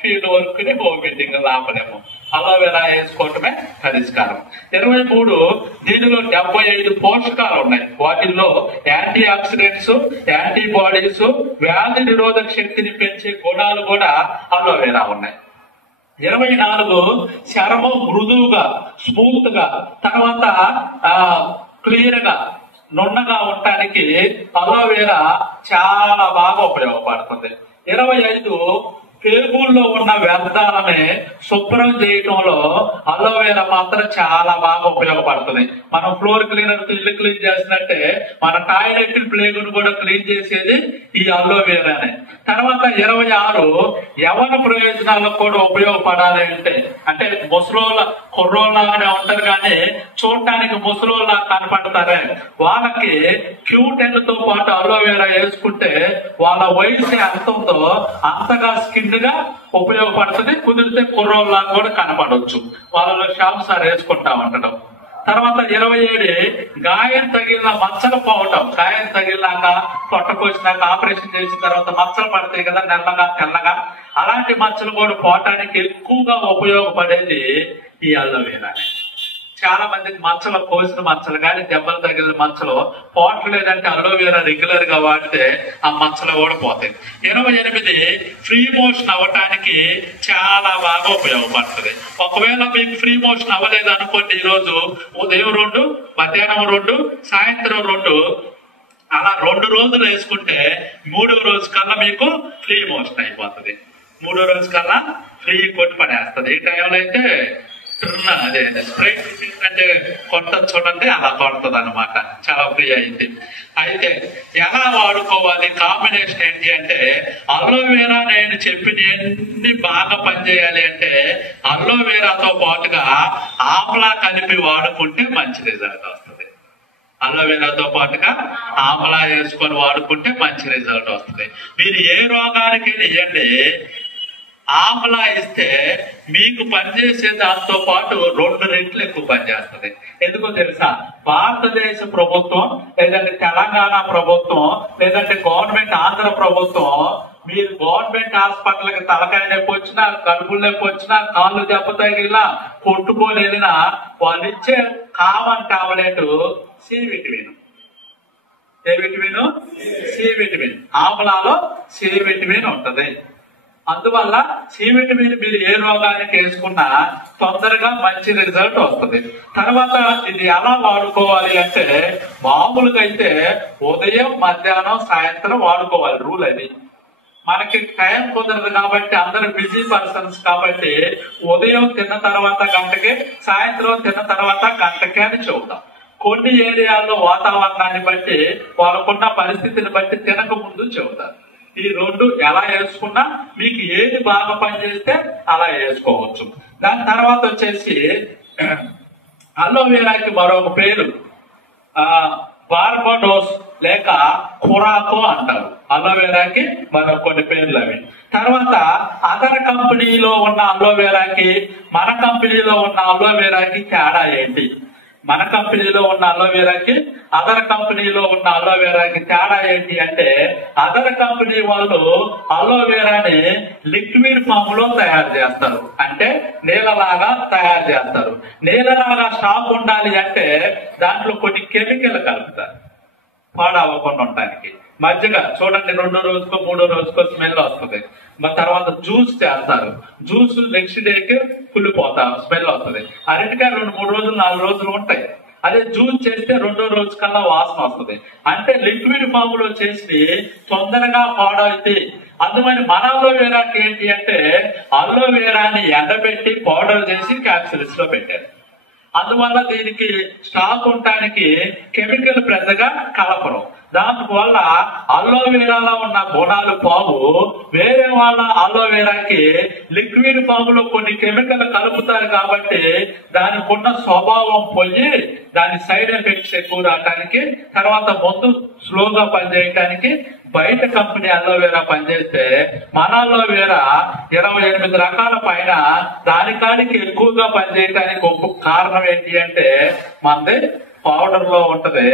ఫీల్డ్ వర్క్ ని హోమ్ మీటింగ్ ఆపలేము. అలోవెరా వేసుకోవటమే పరిష్కారం. 23 దీనిలో 75 పోషకాలు ఉన్నాయి. వాటిల్లో యాంటీ ఆక్సిడెంట్స్, యాంటీబాడీస్, వ్యాధి నిరోధక శక్తిని పెంచే గుణాలు కూడా అలోవెరా ఉన్నాయి. 24 చర్మం మృదువుగా, స్మూత్ గా, తర్వాత క్లియర్ గా, నున్నగా ఉండటానికి అలోవెరా చాలా బాగా ఉపయోగపడుతుంది. 25 పేగుల్లో ఉన్న వ్యర్థాలని శుభ్రం చేయటంలో అలోవెరా మాత్రం చాలా బాగా ఉపయోగపడుతుంది. మనం ఫ్లోర్ క్లీనర్ తో ఇల్లు క్లీన్ చేసినట్టే మన టాయిలెట్ ప్లేగును కూడా క్లీన్ చేసేది ఈ అలోవెరానే. తర్వాత 26 యవన ప్రయోజనాలకు కూడా ఉపయోగపడాలి అంటే ముసలోళ్ళ కుర్రోళ్ళనే ఉంటారు కానీ చూడటానికి ముసలోళ్ళ కనపడతారే, వాళ్ళకి Q10 తో పాటు అలోవెరా వేసుకుంటే వాళ్ళ వయసు ఎంత ఉందో అంతగా స్కిన్ గా ఉపయోగపడుతుంది. కుదిరితే కుర్రోళ్ళ కూడా కనపడవచ్చు. వాళ్ళలో షాంపూ సార్ వేసుకుంటా ఉండడం. తర్వాత 27 గాయం తగిలిన మచ్చలు పోవటం. గాయం తగిలినాక పొట్టకొచ్చినాక ఆపరేషన్ చేసిన తర్వాత మచ్చలు పడతాయి కదా నల్లగా తెల్లగా, అలాంటి మచ్చలు కూడా పోవటానికి ఎక్కువగా ఉపయోగపడేది ఈ అలోవెరా. చాలా మందికి మచ్చలు, కోసిన మచ్చలు కానీ దెబ్బలు తగిలిన మచ్చలు పోవట్లేదంటే అలోవెరా రెగ్యులర్ గా వాడితే ఆ మచ్చలు కూడా పోతాయి. 28 ఫ్రీ మోషన్ అవ్వటానికి చాలా బాగా ఉపయోగపడుతుంది. ఒకవేళ మీకు ఫ్రీ మోషన్ అవ్వలేదు అనుకోండి, ఈరోజు ఉదయం 2, మధ్యాహ్నం 2, సాయంత్రం 2 అలా 2 రోజులు వేసుకుంటే 3వ రోజు కల్లా మీకు ఫ్రీ మోషన్ అయిపోతుంది. 3వ రోజు కల్లా ఫ్రీ కొట్టి పడేస్తుంది. ఈ టైంలో అయితే అదే స్ప్రైట్ అంటే కొట్టదు చూడండి, అలా కొడుతుంది అనమాట. చాలా ఫ్రీ అయింది. అయితే ఎలా వాడుకోవాలి, కాంబినేషన్ ఏంటి అంటే అలోవెరా నేను చెప్పినవన్నీ బాగా పనిచేయాలి అంటే అలోవెరాతో పాటుగా ఆమ్లా కలిపి వాడుకుంటే మంచి రిజల్ట్ వస్తుంది. అలోవెరాతో పాటుగా ఆమ్లా వేసుకొని వాడుకుంటే మంచి రిజల్ట్ వస్తుంది. మీరు ఏ రోగానికి ఇవ్వండి, ఆమ్లా ఇస్తే మీకు పనిచేసే దాంతో పాటు 2 రెట్లు ఎక్కువ పనిచేస్తుంది. ఎందుకో తెలుసా? భారతదేశ ప్రభుత్వం లేదంటే తెలంగాణ ప్రభుత్వం లేదంటే గవర్నమెంట్ ఆంధ్ర ప్రభుత్వం మీరు గవర్నమెంట్ హాస్పిటల్కి తలకాయ నొప్పి వచ్చినా, కడుపులు నొప్పి వచ్చినా, కాళ్ళు దెబ్బ తగిలినా, కొట్టుకొని వెళ్ళినా వాళ్ళు ఇచ్చే కామన్ టాబ్లెట్ సి విటమిన్. ఏ విటమిన్? C vitamin. ఆమ్లాలో సి విటమిన్ ఉంటది. అందువల్ల సి విటమిన్ మీరు ఏ రోగానికి వేసుకున్నా తొందరగా మంచి రిజల్ట్ వస్తుంది. తర్వాత ఇది ఎలా వాడుకోవాలి అంటే మామూలుగా అయితే ఉదయం, మధ్యాహ్నం, సాయంత్రం వాడుకోవాలి. రూల్ అది. మనకి టైం కుదరదు కాబట్టి అందరూ బిజీ పర్సన్స్ కాబట్టి ఉదయం తిన్న తర్వాత గంటకి, సాయంత్రం తిన్న తర్వాత గంటకి అని చెబుతాం. కొన్ని ఏరియాల్లో వాతావరణాన్ని బట్టి వాళ్ళకున్న పరిస్థితిని బట్టి తినక ముందు చెబుతారు. ఈ 2 ఎలా వేసుకున్నా మీకు ఏది బాగా పనిచేస్తే అలా వేసుకోవచ్చు. దాని తర్వాత వచ్చేసి అలోవెరాకి మరొక పేరు బార్బడోస్ లేక కురాకో అంటారు. అలోవెరాకి మరో కొన్ని పేర్లు అవి. తర్వాత అదర్ కంపెనీలో ఉన్న అలోవెరాకి మన కంపెనీలో ఉన్న అలోవెరాకి తేడా ఏంటి? మన కంపెనీలో ఉన్న అలోవెరాకి అదర్ కంపెనీలో ఉన్న అలోవెరాకి తేడా ఏంటి అంటే అదర్ కంపెనీ వాళ్ళు అలోవెరాని లిక్విడ్ ఫామ్ లో తయారు చేస్తారు. అంటే నీళ్ళలాగా తయారు చేస్తారు. నీళ్ళలాగా స్టాక్ ఉండాలి అంటే దాంట్లో కొన్ని కెమికల్ కలుపుతారు పాడవకుండా ఉండటానికి. మజ్జిగ చూడండి 2 రోజుకో 3 రోజుకో స్మెల్ వస్తుంది. తర్వాత జ్యూస్ చేస్తారు. జ్యూస్ నెక్స్ట్ డేకి కుళ్ళిపోతా స్మెల్ వస్తుంది. అరటికాయ 2-3 రోజులు 4 రోజులు ఉంటాయి. అదే జ్యూస్ చేస్తే 2వ రోజు కల్లా వాసన వస్తుంది. అంటే లిక్విడ్ ఫామ్ లో చేసి తొందరగా పాడైతే. అందువల్ల మన అలోవెరాకి ఏంటి అంటే అలోవెరాని ఎండబెట్టి పౌడర్ చేసి క్యాప్సూల్స్ లో పెట్టారు. అందువల్ల దీనికి స్టాక్ ఉండటానికి కెమికల్ పెద్దగా కలపరు. దానివల్ల అలోవెరాలో ఉన్న గుణాలు పోవు. వేరే వాళ్ళ అలోవెరాకి లిక్విడ్ ఫామ్ లో కొన్ని కెమికల్ కలుపుతారు కాబట్టి దానికి ఉన్న స్వభావం పోయి దాని సైడ్ ఎఫెక్ట్స్ ఎక్కువ రావటానికి, తర్వాత ముందు స్లోగా పనిచేయటానికి బయట కంపెనీ అలోవెరా పనిచేస్తే మన అలోవెరా 28 రకాల పైన దానికాడికి ఎక్కువగా పనిచేయటానికి ఒక కారణం ఏంటి అంటే మనది పౌడర్ లో ఉంటది,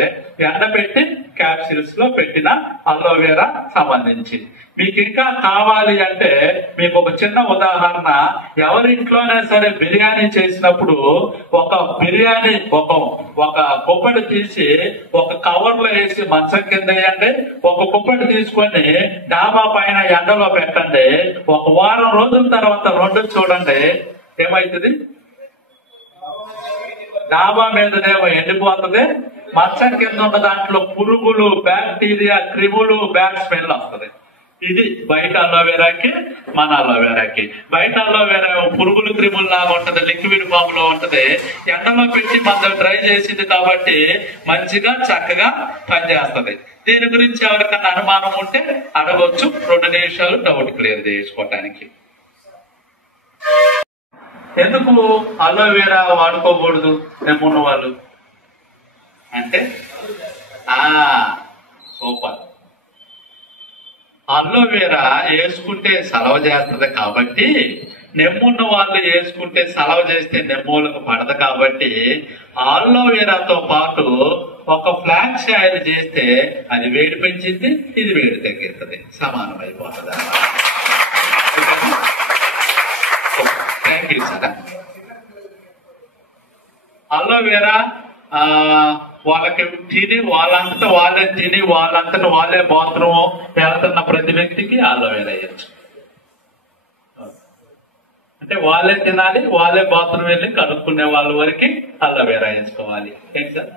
ఎండబెట్టి క్యాప్సిల్స్ లో పెట్టిన అలోవెరా సంబంధించి. మీకు ఇంకా కావాలి అంటే మీకు ఒక చిన్న ఉదాహరణ, ఎవరింట్లోనే సరే బిర్యానీ చేసినప్పుడు ఒక బిర్యానీ ఒక కుప్పటి తీసి ఒక కవర్ లో వేసి మంచం కింద వేయండి, ఒక కుప్పటి తీసుకొని డాబా పైన ఎండలో పెట్టండి, ఒక వారం రోజుల తర్వాత రెండు చూడండి ఏమైతుంది, డాబా మీదనేమో ఎండిపోతుంది, మంచం కింద ఉన్న దాంట్లో పురుగులు, బ్యాక్టీరియా, క్రిములు, బ్యాడ్ స్మెల్ వస్తుంది. ఇది బయట అలోవెరాకి మన అలోవెరాకి. బయట అలోవెరా పురుగులు, క్రిములు లాగా ఉంటది, లిక్విడ్ ఫామ్ లో ఉంటది, ఎండలో పెట్టి మనం డ్రై చేసింది కాబట్టి మంచిగా చక్కగా పనిచేస్తుంది. దీని గురించి ఎవరికన్నా అనుమానం ఉంటే అడగొచ్చు, 2 నిమిషాలు డౌట్ క్లియర్ చేసుకోవటానికి. ఎందుకు అలోవెరా వాడుకోకూడదు నెమ్మున్న వాళ్ళు అంటే, సూపర్, అలోవెరా వేసుకుంటే సలవ చేస్తుంది కాబట్టి, నెమ్మున్న వాళ్ళు వేసుకుంటే సలవ చేస్తే నెమ్మూలకు పడదు కాబట్టి, అలోవెరాతో పాటు ఒక ఫ్లాక్స్ ఆయిల్ చేస్తే అది వేడి పెంచింది, ఇది వేడి తగ్గిస్తుంది, సమానం అయిపోతుంది. Thank you sir. అలోవెరా వాళ్ళకి తిని వాళ్ళంతటా వాళ్ళే బాత్రూమ్ వెళ్తున్న ప్రతి వ్యక్తికి అలోవెరా వేయచ్చు. అంటే వాళ్ళే తినాలి, వాళ్ళే బాత్రూమ్ వెళ్ళి కనుక్కునే వాళ్ళ వరకు అలోవెరా వేసుకోవాలి. ఏంటి సార్?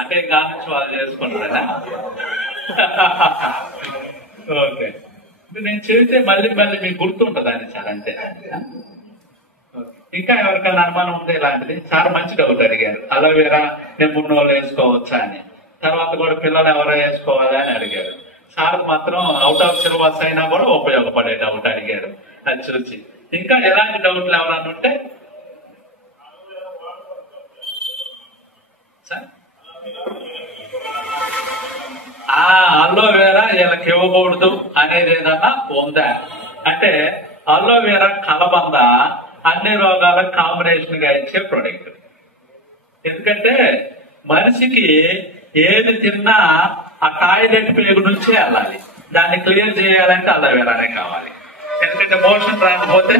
అంటే గానించి వాళ్ళు చేసుకుంటారా? ఓకే, నేను చేస్తే మళ్ళీ మీకు గుర్తుంటుంది అని సార్, అంతే. ఇంకా ఎవరికైనా అనుమానం ఉంటే ఇలాంటిది? సార్ మంచి డౌట్ అడిగారు, అలోవెరా నెమ్మున్న వాళ్ళు వేసుకోవచ్చా అని. తర్వాత కూడా పిల్లలు ఎవరో వేసుకోవాలి అని అడిగారు. సార్ మాత్రం అవుట్ ఆఫ్ సిలబస్ అయినా కూడా ఉపయోగపడే డౌట్ అడిగారు. అది చూసి ఇంకా ఎలాంటి డౌట్లు ఎవరన్నా ఉంటే సార్, అలోవెరా వీళ్ళకి ఇవ్వకూడదు అనేది ఏదన్నా ఉందా అంటే, అలోవెరా కలబంద అన్ని రోగాలకు కాంబినేషన్ గా ఇచ్చే ప్రొడక్ట్. ఎందుకంటే మనిషికి ఏది తిన్నా ఆ టాయిలెట్ పేగు నుంచే వెళ్ళాలి, దాన్ని క్లియర్ చేయాలంటే అలోవెరానే కావాలి. ఎందుకంటే మోషన్ రాకపోతే,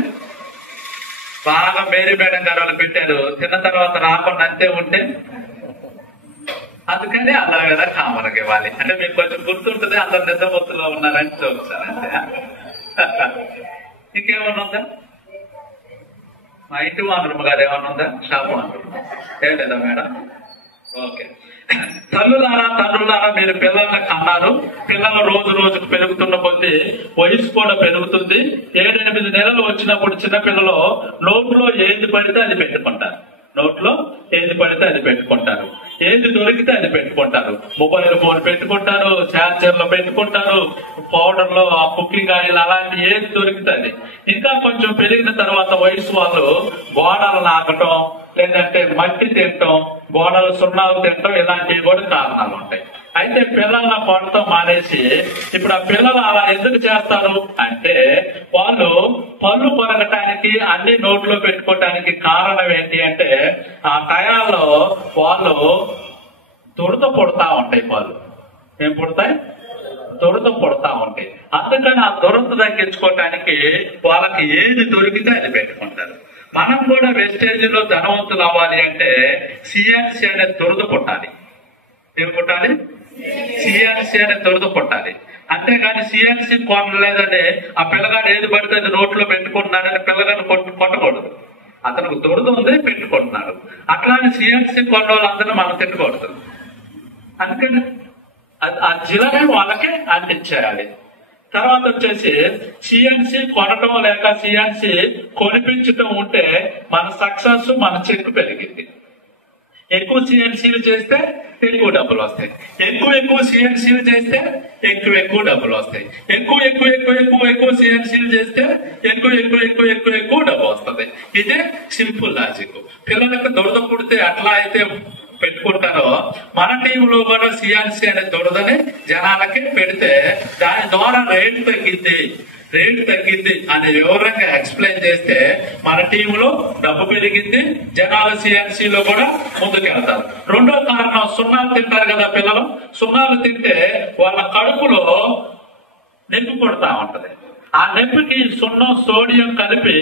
బాగా మేరీ మేడం గారు వాళ్ళు పెట్టారు, తిన్న తర్వాత రాకుండా అంతే ఉంటే, అందుకని అలోవెరా కామన్గా ఇవ్వాలి. అంటే మీకు కొంచెం గుర్తుంటుంది, అందరు నిద్రపోతులో ఉన్నారని చూసారు అంతే. ఇంకేమన్నా ఉందా? మా ఇంటి వానరమ్మ గారు ఏమన్నా ఉందా? షాపు వానరమ్మ ఏం లేదా మేడం? ఓకే. తల్లులారా మీరు పిల్లల్ని కన్నారు, పిల్లలు రోజుకు పెరుగుతున్న కొద్దీ వయసు కూడా పెరుగుతుంది. 7-8 నెలలు వచ్చినప్పుడు చిన్నపిల్లలు నోట్లో ఏది పడితే అది పెట్టుకుంటారు, ఏది దొరికితే అది పెట్టుకుంటారు. మొబైల్ ఫోన్ పెట్టుకుంటారు, ఛార్జర్లో పెట్టుకుంటారు, పౌడర్ లో కుకింగ్ ఆయిల్, అలాంటి ఏది దొరికితే అది. ఇంకా కొంచెం పెరిగిన తర్వాత వయసు వాళ్ళు గోడలు నాకటం, లేదంటే మట్టి తినటం, గోడలు సున్నాలు తినటం, ఇలాంటివి కూడా కారణాలు ఉంటాయి. అయితే పిల్లల కొనటం మానేసి ఇప్పుడు ఆ పిల్లలు అలా ఎందుకు చేస్తారు అంటే, వాళ్ళు పళ్ళు కొరగటానికి, అన్ని నోట్లో పెట్టుకోవటానికి కారణం ఏంటి అంటే, ఆ టయాల్లో వాళ్ళు దురద పుడతా ఉంటాయి. పళ్ళు ఏం పుడతాయి? దురద పుడతా ఉంటాయి. అందుకని ఆ దురద తగ్గించుకోవటానికి వాళ్ళకి ఏది దొరికితే అది పెట్టుకుంటారు. మనం కూడా వెస్టేజ్ లో ధనవంతులు అవ్వాలి అంటే సిఎన్సి అనే దురద పుట్టాలి. ఏం పుట్టాలి? సిఎన్సి అనే దురద పుట్టాలి. అంతేగాని సిఎన్సి కొనలేదని ఆ పిల్లగాడు ఏది పడితే అది నోట్లో పెట్టుకుంటున్నాడని పిల్లగాడు కొట్టకూడదు. అతనికి దురద ఉంది, పెట్టుకుంటున్నాడు. అట్లానే సిఎన్సి కొన్న వాళ్ళందరూ మనం తిట్టకూడదు. అందుకని ఆ జిలనే వాళ్ళకి అంటించేయాలి. తర్వాత వచ్చేసి సిఎన్సి కొనటం లేక సిఎన్సి కొనిపించటం ఉంటే మన సక్సెస్, మన చెక్ పెరిగింది. ఎక్కువ సిఎన్సీలు చేస్తే ఎక్కువ డబ్బులు వస్తాయి, ఎక్కువ సిఎన్సీలు చేస్తే ఎక్కువ డబ్బులు వస్తాయి, ఎక్కువ సిఎన్సీలు చేస్తే ఎక్కువ డబ్బు వస్తుంది. ఇదే సింపుల్ లాజిక్. పిల్లలకు దురద పుడితే అట్లా అయితే పెట్టుకుంటారో, మన టీంలో కూడా సిఎన్సి అనే దురదని జనాలకి పెడితే దాని ద్వారా రేటు తగ్గింది. రేటు తగ్గింది అని వివరంగా ఎక్స్ప్లెయిన్ చేస్తే మన టీంలో డబ్బు పెరిగింది, జనాలు సిఎన్సీలో కూడా ముందుకెళ్తారు. రెండో కారణం, సున్నాలు తింటారు కదా పిల్లలు. సున్నాలు తింటే వాళ్ళ కడుపులో నొప్పి పుడతా ఉంటది. ఆ నొప్పికి సున్నం, సోడియం కలిపి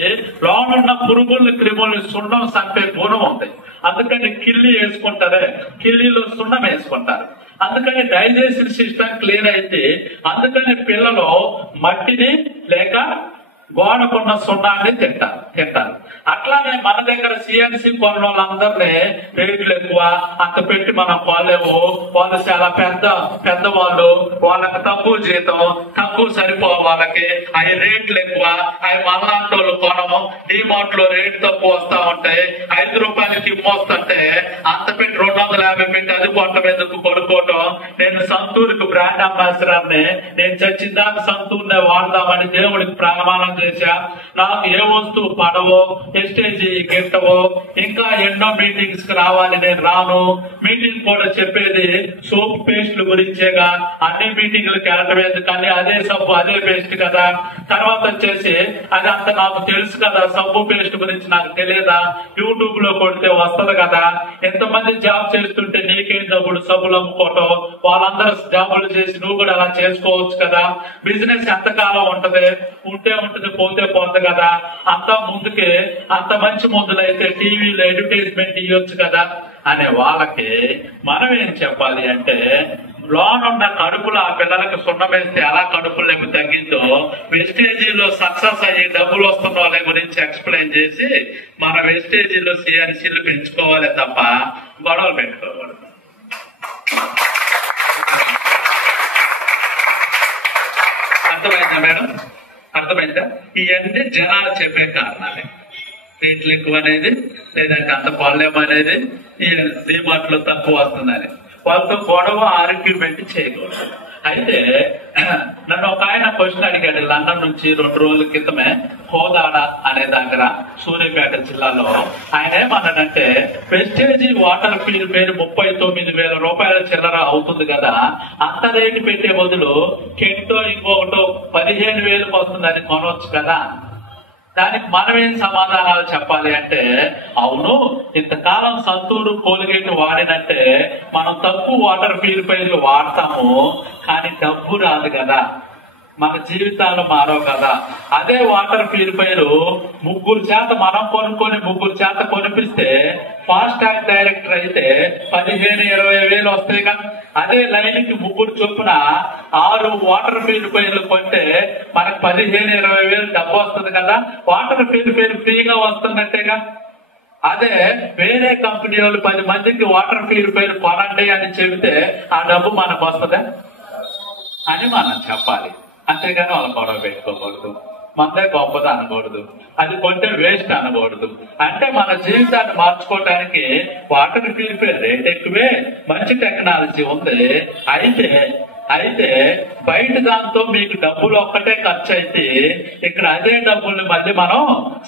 లోనున్న పురుగుల్ని, క్రిముల్ని సున్నం చంపే గుణం ఉంది. అందుకని కిల్లి వేసుకుంటారే, కిల్లీలో సున్నం వేసుకుంటారు. అందుకని డైజెషన్ సిస్టమ్ క్లియర్ అయితే, అందుకని పిల్లలు మట్టిని లేక గోడకున్న సున్నాన్ని తింటారు. అట్లానే మన దగ్గర సిఎన్సి కొన్న వాళ్ళందరినీ రేట్లు ఎక్కువ, అంత పెట్టి మనం కొనలేము, వాళ్ళు చాలా పెద్దవాళ్ళు, వాళ్ళకి తక్కువ జీతం, తక్కువ సరిపో వాళ్ళకి, అవి రేట్లు ఎక్కువ, అవి మళ్ళాంటి వాళ్ళు కొనము. డిమార్ట్ లో రేటు తక్కువ వస్తా ఉంటాయి, 5 రూపాయలకి ఇమ్మొస్తుంటే అంత పెట్టి 250 పెట్టి అది కొట్టం ఎందుకు కొనుక్కోవటం. నేను సంతూర్కి బ్రాండ్ అంబాసిడర్ని, నేను చచ్చిందాక సంతూర్నే వాడదామని దేవుడికి ప్రమాణం చేశా. నాకు ఏ వస్తువు పడవో, ఎస్టేజీ గిట్టవో, ఇంకా ఎన్నో మీటింగ్స్ కి రావాలి, నేను రాను. మీటింగ్ కూడా చెప్పేది సోప్ పేస్ట్ల గురించేగా, అన్ని మీటింగ్లకు వెళ్ళడం ఎందుకని, అదే సబ్బు అదే పేస్ట్ కదా. తర్వాత వచ్చేసి అది అంత నాకు తెలుసు కదా, సబ్బు పేస్ట్ గురించి నాకు తెలియదా, యూట్యూబ్ లో కొడితే వస్తది కదా. ఎంతమంది జాబ్ చేస్తుంటే నీకేం డబ్బులు, సబ్బులు అమ్ముకోవటం, వాళ్ళందరూ జాబులు చేసి నువ్వు కూడా అలా చేసుకోవచ్చు కదా. బిజినెస్ ఎంతకాలం ఉంటది, ఉంటే ఉంటది, పోతే పోతుంది కదా. అంత ముందుకే అంత మంచి మందులైతే టీవీలో అడ్వర్టైజ్మెంట్ ఇవ్వచ్చు కదా అనే వాళ్ళకి మనం ఏం చెప్పాలి అంటే, లోనున్న కడుపులో ఆ పిల్లలకి సున్నం వేస్తే ఎలా కడుపులు నొప్పి తగ్గిందో, వెస్టేజీలో సక్సెస్ అయ్యి డబ్బులు వస్తున్న వాళ్ళ గురించి ఎక్స్ప్లెయిన్ చేసి మన వెస్టేజీలో సిఎన్సీలు పెంచుకోవాలి తప్ప గొడవలు పెట్టుకోకూడదు. అర్థమైందా మేడం? అర్థమైందా? ఇవన్నీ జనాలు చెప్పే కారణాలే. రేట్లు ఎక్కువ అనేది, లేదంటే అంత కొనలేము అనేది, ఈ డిమార్ట్ లో తక్కువ వస్తుందని వాళ్ళతో గొడవ ఆర్గ్యుమెంట్ చేయకూడదు. అయితే నన్ను ఒక ఆయన క్వశ్చన్ అడిగాడు, లండన్ నుంచి 2 రోజుల క్రితమే, కోదాడ అనే దగ్గర సూర్యాపేట జిల్లాలో. ఆయన ఏమన్నాడంటే, వెస్టేజీ వాటర్ ప్యూరిఫైయర్ 39,000 రూపాయల చిల్లర అవుతుంది కదా, అంత రేటు పెట్టే బదులు కెంటో ఇంకొకటో 15,000కి వస్తుందని కొనవచ్చు కదా. దానికి మనమేం సమాధానాలు చెప్పాలి అంటే, అవును, ఇంతకాలం సంతూరు, కోల్గేట్ వాడినంటే మనం తక్కువ వాటర్ ప్యూరిఫైర్లు వాడతాము, కానీ డబ్బు రాదు కదా, మన జీవితాలు మారవు కదా. అదే వాటర్ ప్యూరిఫైర్ 3 చేత మనం కొనుక్కొని 3 చేత కొనిపిస్తే ఫాస్ట్ ట్యాగ్ డైరెక్టర్ అయితే 15,000-20,000 వస్తాయి కదా. అదే లైన్కి 3 చొప్పున 6 వాటర్ ప్యూరిఫైర్లు కొంటే మనకు 15,000-20,000 డబ్బు వస్తుంది కదా. వాటర్ ప్యూరిఫైర్ ఫ్రీగా వస్తున్నట్టేగా. అదే వేరే కంపెనీ వాళ్ళు 10 మందికి వాటర్ ప్యూరిఫైర్ కొనండి అని చెబితే ఆ డబ్బు మనకు వస్తుందా అని మనం చెప్పాలి. అంతేగాని వాళ్ళు గొడవ పెట్టుకోకూడదు, మనదే గొప్పది అనకూడదు, అది కొంటే వేస్ట్ అనకూడదు. అంటే మన జీవితాన్ని మార్చుకోవటానికి వాటర్ ప్యూరిఫైర్ రేట్ ఎక్కువే, మంచి టెక్నాలజీ ఉంది. అయితే బయట దాంతో మీకు డబ్బులు ఒక్కటే ఖర్చు అయితే, ఇక్కడ అదే డబ్బుల్ని మళ్ళీ మనం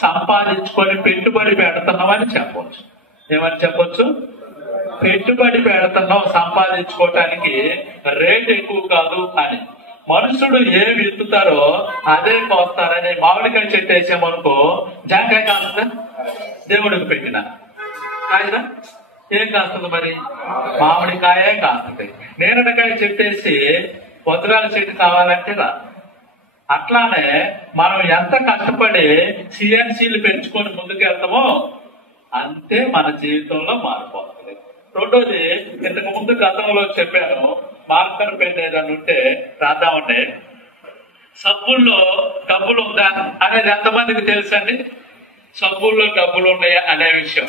సంపాదించుకొని పెట్టుబడి పెడుతున్నామని చెప్పొచ్చు. ఏమని చెప్పొచ్చు? పెట్టుబడి పెడుతున్నాం సంపాదించుకోవటానికి, రేట్ ఎక్కువ కాదు అని. మనుషుడు ఏమి ఎత్తుతారో అదే కోస్తారని మామిడికాయ చెట్టు వేసామనుకో, జాంకాయ కాస్తుందా? దేవుడికి పెట్టిన కాయదా? ఏం కాస్తుంది మరి? మామిడికాయే కాస్తుంది. నేరడకాయ చెట్టు వేసి వజ్రాల చెట్టు కావాలంటే రా. అట్లానే మనం ఎంత కష్టపడి సిఎన్సీలు పెంచుకొని ముందుకెళ్తామో అంతే మన జీవితంలో మారిపోతుంది. రెండోది, ఇంతకు ముందు గతంలో చెప్పాను, మార్కర్ పెన్ ఏదైనా ఉంటే రాద్దామంటే, సబ్బుల్లో డబ్బులు ఉందా అనేది ఎంతమందికి తెలుసండి? సబ్బుల్లో డబ్బులు ఉన్నాయా అనే విషయం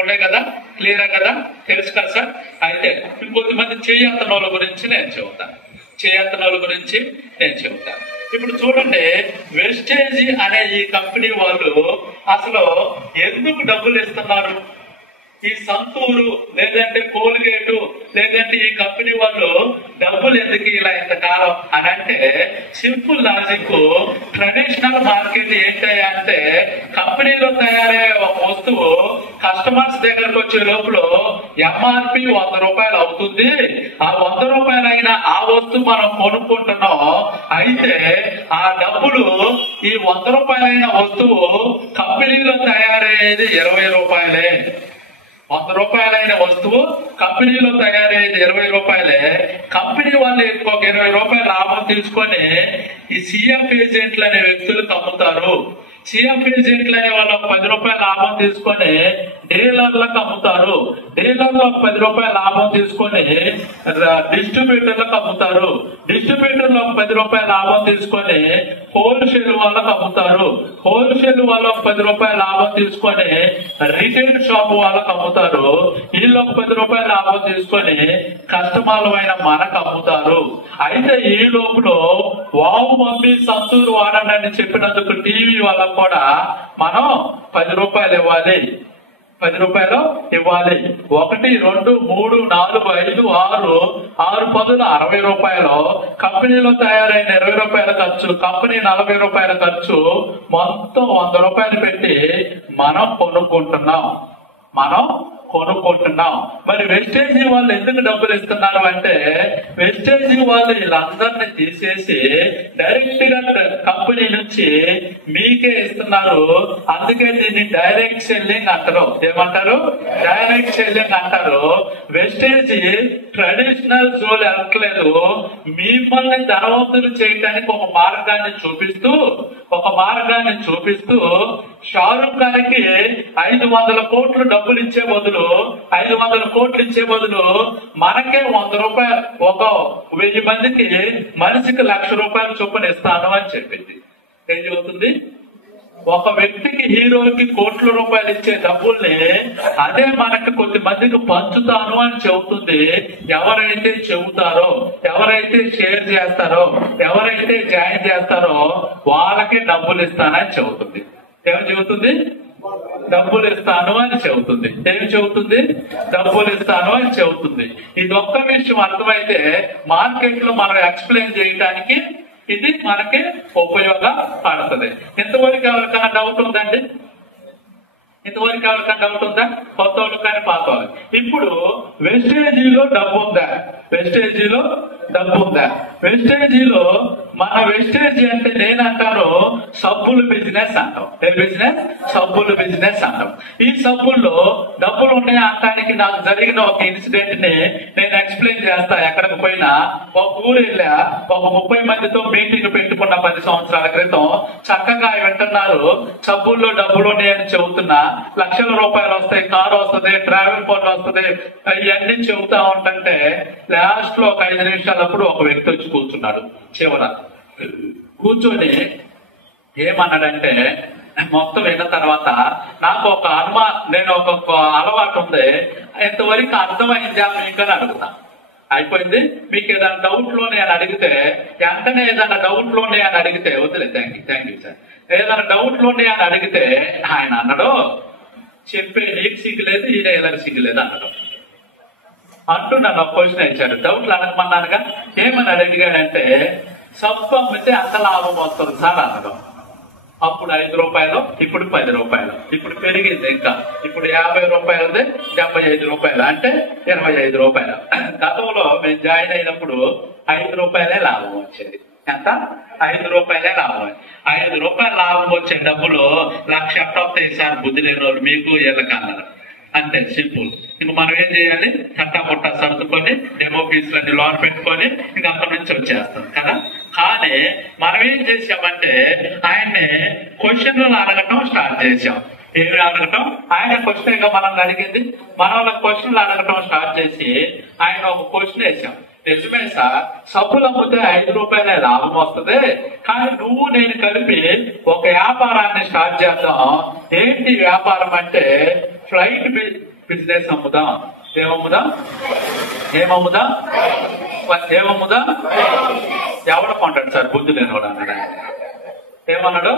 ఉన్నాయి కదా, క్లియర్ కదా, తెలుసు కదా సార్. అయితే ఇంకొద్దిమంది చేయత్తనోళ్ళ గురించి నేను చెబుతాను. ఇప్పుడు చూడండి, వెస్టేజీ అనే ఈ కంపెనీ వాళ్ళు అసలు ఎందుకు డబ్బులు ఇస్తున్నారు? ఈ సంతూరు లేదంటే కోల్గేటు లేదంటే ఈ కంపెనీ వాళ్ళు డబ్బులు ఎందుకు ఇలా ఇంతకాలం అని అంటే, సింపుల్ లాజిక్. ట్రెడిషనల్ మార్కెట్ ఏంటయ్యా అంటే, కంపెనీలో తయారయ్యే ఒక వస్తువు కస్టమర్స్ దగ్గరకు వచ్చే లోపల ఎంఆర్పి 100 రూపాయలు అవుతుంది. ఆ 100 రూపాయలు అయిన ఆ వస్తువు మనం కొనుక్కుంటున్నాం. అయితే ఆ డబ్బులు ఈ 100 రూపాయలైన వస్తువు కంపెనీలో తయారయ్యేది 20 రూపాయలే. 100 రూపాయలైన వస్తువు కంపెనీలో తయారయ్యేది 20 రూపాయలే. కంపెనీ వాళ్ళు ఇంకొక 20 రూపాయల లాభం తీసుకొని ఈ సిఎఫ్ ఏజెంట్లు అనే వ్యక్తులకు అమ్ముతారు. సిఎఫ్ ఏజెంట్లు అనే వాళ్ళు 10 రూపాయల లాభం తీసుకొని డీలర్లకు అమ్ముతారు. డీలర్లు 10 రూపాయల లాభం తీసుకొని డిస్ట్రిబ్యూటర్లకు అమ్ముతారు. డిస్ట్రిబ్యూటర్లు 10 రూపాయల లాభం తీసుకొని హోల్సేల్ వాళ్ళకు అమ్ముతారు. హోల్సేల్ వాళ్ళు 10 రూపాయల లాభం తీసుకొని రిటైల్ షాప్ వాళ్ళకు అమ్ముతారు. వీళ్ళు 10 రూపాయల లాభం తీసుకొని కస్టమర్లమైన మనకు అమ్ముతారు. అయితే ఈ లోపల వావు మమ్మీ సంతూరు వాడండి అని చెప్పినందుకు టీవీ వాళ్ళకు కూడా మనం 10 రూపాయలు ఇవ్వాలి. 10 రూపాయలు ఇవ్వాలి. 1, 2, 3, 4, 5, 6, 6 పదులు 60 రూపాయలు. కంపెనీలో తయారైన 20 రూపాయల ఖర్చు, కంపెనీ 40 రూపాయల ఖర్చు, మొత్తం 100 రూపాయలు పెట్టి మనం కొనుక్కుంటున్నాం. మరి వెస్టేజీ వాళ్ళు ఎందుకు డబ్బులు ఇస్తున్నారు అంటే, వెస్టేజీ వాళ్ళు వీళ్ళందరినీ తీసేసి డైరెక్ట్ గా కంపెనీ నుంచి మీకే ఇస్తున్నారు. అందుకే దీన్ని డైరెక్ట్ సెల్లింగ్ అంటారు. ఏమంటారు? డైరెక్ట్ సెల్లింగ్ అంటారు. వెస్టేజీ ట్రెడిషనల్ జోల్ వెళ్ళట్లేదు. మిమ్మల్ని ధనవంతులు చేయడానికి ఒక మార్గాన్ని చూపిస్తూ షారుఖ్ ఖాన్ కి 500 కోట్లు డబ్బులు ఇచ్చే బదులు 500 కోట్లు ఇచ్చే బదులు మనకే 100 రూపాయలు, ఒక 1000 మందికి మనిషికి 1,00,000 రూపాయలు చొప్పున ఇస్తాను అని చెప్పింది. ఏం చెబుతుంది? ఒక వ్యక్తికి, హీరోకి కోట్ల రూపాయలు ఇచ్చే డబ్బుల్ని అదే మనకి కొద్ది మందికి పంచుతాను అని చెబుతుంది. ఎవరైతే చెబుతారో, ఎవరైతే షేర్ చేస్తారో, ఎవరైతే జాయిన్ చేస్తారో వాళ్ళకి డబ్బులు ఇస్తానని చెబుతుంది. ఏమని చెబుతుంది? డబ్బులు ఇస్తాను అని చెబుతుంది. ఏమి చెబుతుంది? డబ్బులు ఇస్తాను అని చెబుతుంది. ఇది ఒక్క విషయం అర్థమైతే మార్కెట్ లో మనం ఎక్స్ప్లెయిన్ చేయడానికి ఇది మనకి ఉపయోగపడుతుంది. ఇంతవరకు ఎవరికైనా డౌట్ ఉందండి? ఇంతవరకు ఎవరికైనా డౌట్ ఉందా? కొత్త వాళ్ళు కానీ పాత వాళ్ళు. ఇప్పుడు వెస్టేజీలో డబ్బు ఉందా? వెస్టేజీలో మన వెస్టేజీ అంటే నేనంటాను సబ్బులు బిజినెస్ అంటాం. ఏ బిజినెస్? సబ్బులు బిజినెస్ అంటాం. ఈ సబ్బుల్లో డబ్బులు ఉన్నాయి అంటానికి నాకు జరిగిన ఒక ఇన్సిడెంట్ ని నేను ఎక్స్ప్లెయిన్ చేస్తా. ఎక్కడికి పోయినా ఒక ఊరు వెళ్ళా, ఒక 30 మందితో మీటింగ్ పెట్టుకున్న 10 సంవత్సరాల క్రితం. చక్కగా వింటున్నారు. సబ్బుల్లో డబ్బులు ఉన్నాయని చెబుతున్నా. లక్షల రూపాయలు వస్తాయి, కారు వస్తుంది, ట్రావెల్ ఫోన్ వస్తుంది, ఇవన్నీ చెబుతా ఉంటుంటే లాస్ట్ లో ఒక 5 నిమిషాలప్పుడు ఒక వ్యక్తి వచ్చి కూర్చున్నాడు. చివర కూర్చొని ఏమన్నాడంటే, మొత్తం విన్న తర్వాత నాకు ఒక నేను ఒక అలవాటు ఉంది, ఇంతవరకు అర్థమైందా మీకు అని అడుగుతా. అయిపోయింది. మీకు ఏదైనా డౌట్లు అని అడిగితే వెంటనే ఏదైనా డౌట్లు అని అడిగితే వదిలే, థ్యాంక్ యూ సార్. ఏదైనా డౌట్లు అని అడిగితే ఆయన అన్నాడు, చెప్పే నీకు సిగ్గులేదు, ఈయన ఏదైనా సిగ్గులేదు అన్నాడు. అంటూ నన్ను ఒక క్వశ్చన్ ఇచ్చాడు. డౌట్లు అడగమన్నానుగా. ఏమని అడిగాడంటే, సబ్బు అమ్మితే అంత లాభం వస్తుంది సార్ అన్నాడు. అప్పుడు 5 రూపాయలు, ఇప్పుడు 10 రూపాయలు, ఇప్పుడు పెరిగింది. ఇంకా ఇప్పుడు 50 రూపాయలది 75 రూపాయలు, అంటే 25 రూపాయలు. గతంలో మేము జాయిన్ అయినప్పుడు 5 రూపాయలే లాభం వచ్చేది. ఎంత? 5 రూపాయలే లాభం. 5 రూపాయలు లాభం వచ్చే డబ్బులు 1,00,000 ఎట్ట వస్తాయి సార్ బుద్ధి లేని వాళ్ళు మీకు వీళ్ళకి అన్నారు. అంతే, సింపుల్. ఇంక మనం ఏం చేయాలి? చట్టా పుట్టా సర్దుకొని డెమో ఫీజులన్నీ లోన్ పెట్టుకొని ఇంక అక్కడి నుంచి వచ్చేస్తాం కదా. కానీ మనం ఏం చేసామంటే ఆయన్ని క్వశ్చన్లు అడగటం స్టార్ట్ చేసాం. ఏమి అడగటం? ఆయన క్వశ్చన్ గా మనల్ని అడిగింది. మన వాళ్ళ క్వశ్చన్లు అడగటం స్టార్ట్ చేసి ఆయన ఒక క్వశ్చన్ వేసాం. నిజమే సార్, సబ్బులు అమ్మితే 5 రూపాయలే లాభం వస్తుంది, కానీ నువ్వు నేను కలిపి ఒక వ్యాపారాన్ని స్టార్ట్ చేద్దాం. ఏంటి వ్యాపారం అంటే ఫ్లైట్ బిజినెస్ అమ్ముదాం. ఏమమ్ముదాం? ఎవడు కొంటాడు సార్? బుద్ధి లేని వాడు అన్నాడు. ఏమన్నాడు?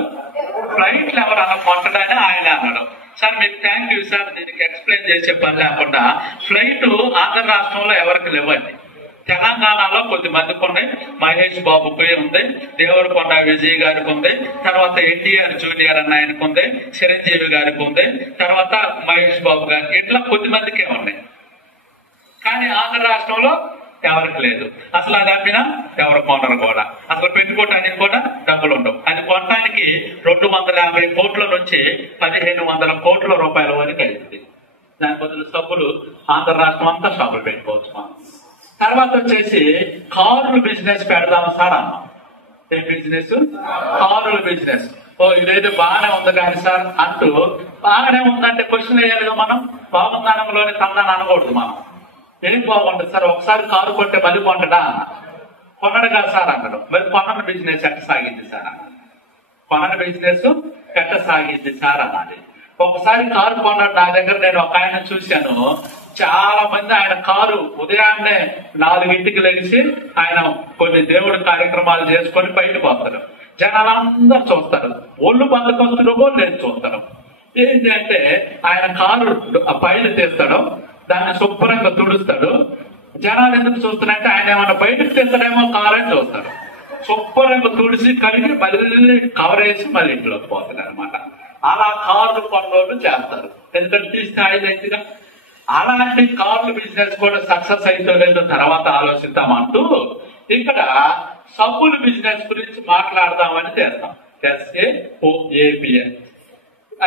ఫ్లైట్లు ఎవరన్నా కొంటాడని ఆయన అన్నాడు. సార్ మీకు థ్యాంక్ యూ సార్, దీనికి ఎక్స్ప్లెయిన్ చేసే పని లేకుండా ఫ్లైట్ ఆంధ్ర రాష్ట్రంలో ఎవరికి లేవండి. తెలంగాణలో కొద్ది మందికి ఉన్నాయి. మహేష్ బాబుకి ఉంది, దేవరకొండ విజయ్ గారికి ఉంది, తర్వాత ఎన్టీఆర్ జూనియర్ అన్న ఆయనకు ఉంది, చిరంజీవి గారికి ఉంది, తర్వాత మహేష్ బాబు గారికి, ఇట్లా కొద్ది మందికే ఉన్నాయి. కానీ ఆంధ్ర రాష్ట్రంలో ఎవరికి లేదు. అసలు అది అమ్మినా ఎవరు కొనరు కూడా. అసలు పెట్టుకోవటానికి కూడా డబ్బులు ఉండవు. అది కొనడానికి 250 కోట్ల నుంచి 1500 కోట్ల రూపాయల వరకు అవుతుంది. దాని బదులు సబ్బులు ఆంధ్ర రాష్ట్రం అంతా షాపులు పెట్టుకోవచ్చు మనం. తర్వాత వచ్చేసి కారుల బిజినెస్ పెడదాం సార్ అన్నాం. ఏ బిజినెస్? కారుల బిజినెస్. ఇదేదో బాగానే ఉంది కానీ సార్ అంటూ, బాగానే ఉందంటే క్వశ్చన్ వేయాలిగా మనం. బాగుందనంలోనే తందని అనకూడదు మనం. ఏం బాగుంటుంది సార్? ఒకసారి కారు కొంటే మళ్ళీ కొంటడా అన్న. కొనడు కదా సార్ అన్నాడు. మరి కొనని బిజినెస్ ఎట్ట సాగింది సార్ అన్న. కొనని బిజినెస్ ఎట్ట సాగింది సార్ అన్నది. ఒకసారి కారు కొన్నాడు నా దగ్గర. నేను ఒక ఆయన చూశాను, చాలా మంది ఆయన కారు ఉదయాన్నే 4 లెగిసి ఆయన కొన్ని దేవుడి కార్యక్రమాలు చేసుకొని బయటకు వస్తారు. జనాలందరూ చూస్తారు. ఒళ్ళు బందకొస్తున్న వాళ్ళు లేదు చూస్తారు. ఏంటి అంటే ఆయన కారు పైన తీస్తాడు, దాన్ని శుభ్రంగా తుడుస్తాడు. జనాలు ఎందుకు చూస్తున్నారంటే ఆయన ఏమన్నా బయటకు తీస్తాడేమో కారు అని చూస్తాడు. శుభ్రంగా తుడిసి కడిగి మళ్ళీ కవర్ వేసి మళ్ళీ ఇంట్లోకి పోతాడు అనమాట. అలా కార్లు కొన్నోళ్ళు చేస్తారు. ఎందుకంటే తీస్తే అయిగా. అలాంటి కార్లు బిజినెస్ కూడా సక్సెస్ అయితే లేదో తర్వాత ఆలోచిద్దామంటూ ఇక్కడ సబ్బుల బిజినెస్ గురించి మాట్లాడదామని చేస్తాం. SAOAPN.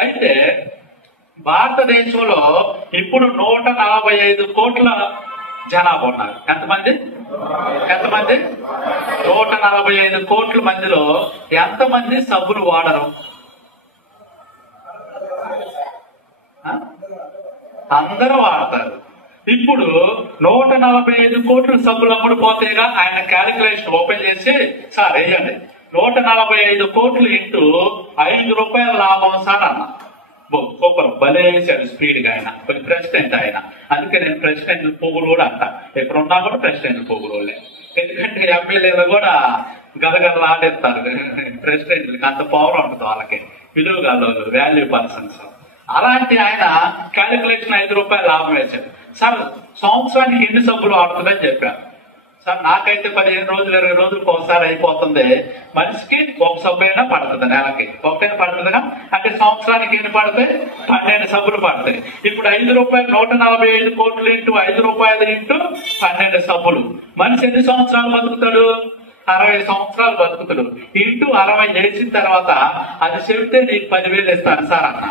అయితే భారతదేశంలో ఇప్పుడు 145 కోట్ల జనాభా ఉన్నారు. ఎంతమంది? 145 కోట్ల మందిలో ఎంతమంది సబ్బులు వాడరు? అందరూ వాడతారు. ఇప్పుడు 145 కోట్ల సబ్బులు అమ్ముడు పోతేగా ఆయన క్యాలిక్యులేషన్ ఓపెన్ చేసి, సార్ వేయండి 145 కోట్లు ఇంటూ 5 రూపాయల లాభం సార్ అన్న. సూపర్, భలే వేశాడు స్పీడ్ గా ఆయన. కొంచెం ప్రెసిడెంట్ ఆయన. అందుకే నేను ప్రెసిడెంట్ పొగుడు కూడా అంట. ఎప్పుడున్నా కూడా ప్రెసిడెంట్ పొగుడులే. ఎందుకంటే ఎమ్మెల్యేలు కూడా గలగల ఆడేస్తారు. ప్రెసిడెంట్లకి అంత పవర్ ఉంటుంది వాళ్ళకి. విలువ గలవాళ్ళు, వాల్యూ పర్సన్స్. అలాంటి ఆయన క్యాలిక్యులేషన్ 5 రూపాయలు లాభం వేశాడు. సార్ సంవత్సరానికి ఎన్ని సబ్బులు వాడుతుందని చెప్పాను. సార్ నాకైతే 15 రోజులు 20 రోజులకు ఒకసారి అయిపోతుంది. మనిషికి ఒక సబ్బు అయినా పడుతుంది. నెలకి ఒకటైనా పడుతుందిగా. అంటే సంవత్సరానికి ఎన్ని పడతాయి? 12 సబ్బులు పడతాయి. ఇప్పుడు 5 రూపాయలు 145 కోట్లు ఇంటూ 5 రూపాయలు ఇంటూ 12 సబ్బులు. మనిషి ఎన్ని సంవత్సరాలు బతుకుతాడు? 60 సంవత్సరాలు బతుకుతాడు. ఇంటూ 60 చేసిన తర్వాత అది చెబితే నీకు 10,000 ఇస్తాను సార్ అన్న.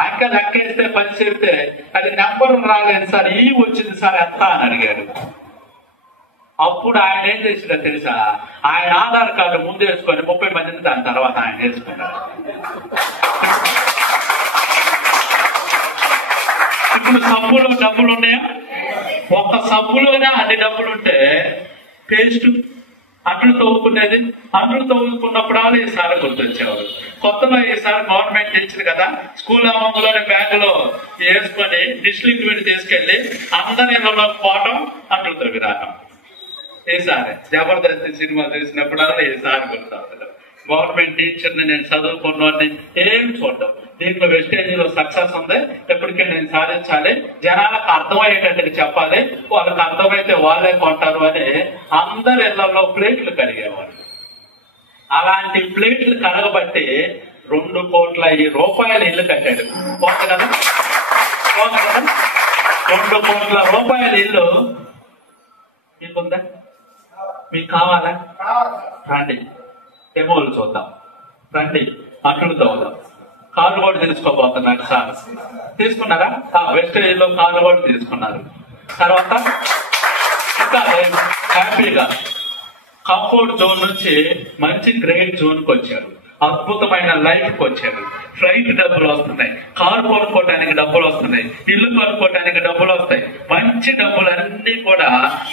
ఆయన లెక్కేస్తే 10 చెబితే అది నెంబర్ రాలేదు సార్, ఈ వచ్చింది సార్ ఎంత అని అడిగాడు. అప్పుడు ఆయన ఏం చేసిందో తెలుసా? ఆయన ఆధార్ కార్డు ముందు వేసుకొని 30 మందిని దాని తర్వాత ఆయన వేసుకున్నాడు. ఇప్పుడు సబ్బులో డబ్బులు ఉన్నాయా? ఒక్క సబ్బులోనే అన్ని డబ్బులుంటే పేస్ట్ అంట్లు తవ్వుకునేది. అంట్లు తవ్వుకున్నప్పుడు ఈసారి గుర్తొచ్చేవారు. కొత్తలో ఈసారి గవర్నమెంట్ ఇచ్చింది కదా, స్కూల్ అమ్మలోనే బ్యాగులో వేసుకొని డిష్ లిక్విడ్ తీసుకెళ్లి అందరి ఇళ్లలోకి పోవటం, అంట్లు తవ్వి రావటం. ఈసారి జబర్దస్త్ సినిమా చూసినప్పుడు ఈసారి గుర్తొస్తుంది. గవర్నమెంట్ టీచర్ని నేను చదువుకున్నవాడిని ఏం చూడటం. దీంట్లో వెస్టేజీలో సక్సెస్ ఉంది. ఎప్పటికే నేను సాధించాలి, జనాలకు అర్థమయ్యేటట్టు చెప్పాలి, వాళ్ళకి అర్థమైతే వాళ్ళే కొంటారు అని అందరి ఇళ్లలో ప్లేట్లు కడిగేవాళ్ళు. అలాంటి ప్లేట్లు కడగబట్టి 2 కోట్ల రూపాయల ఇల్లు కట్టాడు. పోత కదా 2 కోట్ల రూపాయల ఇల్లు మీకుందా? మీకు కావాలా? రండి డెమోలు చూద్దాం. రండి అంట్లు తవ్వుదాం. కార్లు కూడా తీసుకోబోతున్నాడు సార్. తీసుకున్నారా? వెస్టేజ్ లో కార్లు కూడా తీసుకున్నారు. తర్వాత ఇంకా హ్యాపీగా కంఫర్ట్ జోన్ నుంచి మంచి గ్రేట్ జోన్ కి వచ్చారు. అద్భుతమైన లైఫ్ కి వచ్చారు. ఫ్లైట్ డబ్బులు వస్తున్నాయి, కారు కొనుక్కోవడానికి డబ్బులు వస్తున్నాయి, ఇల్లు కొనుక్కోవడానికి డబ్బులు వస్తాయి. మంచి డబ్బులన్నీ కూడా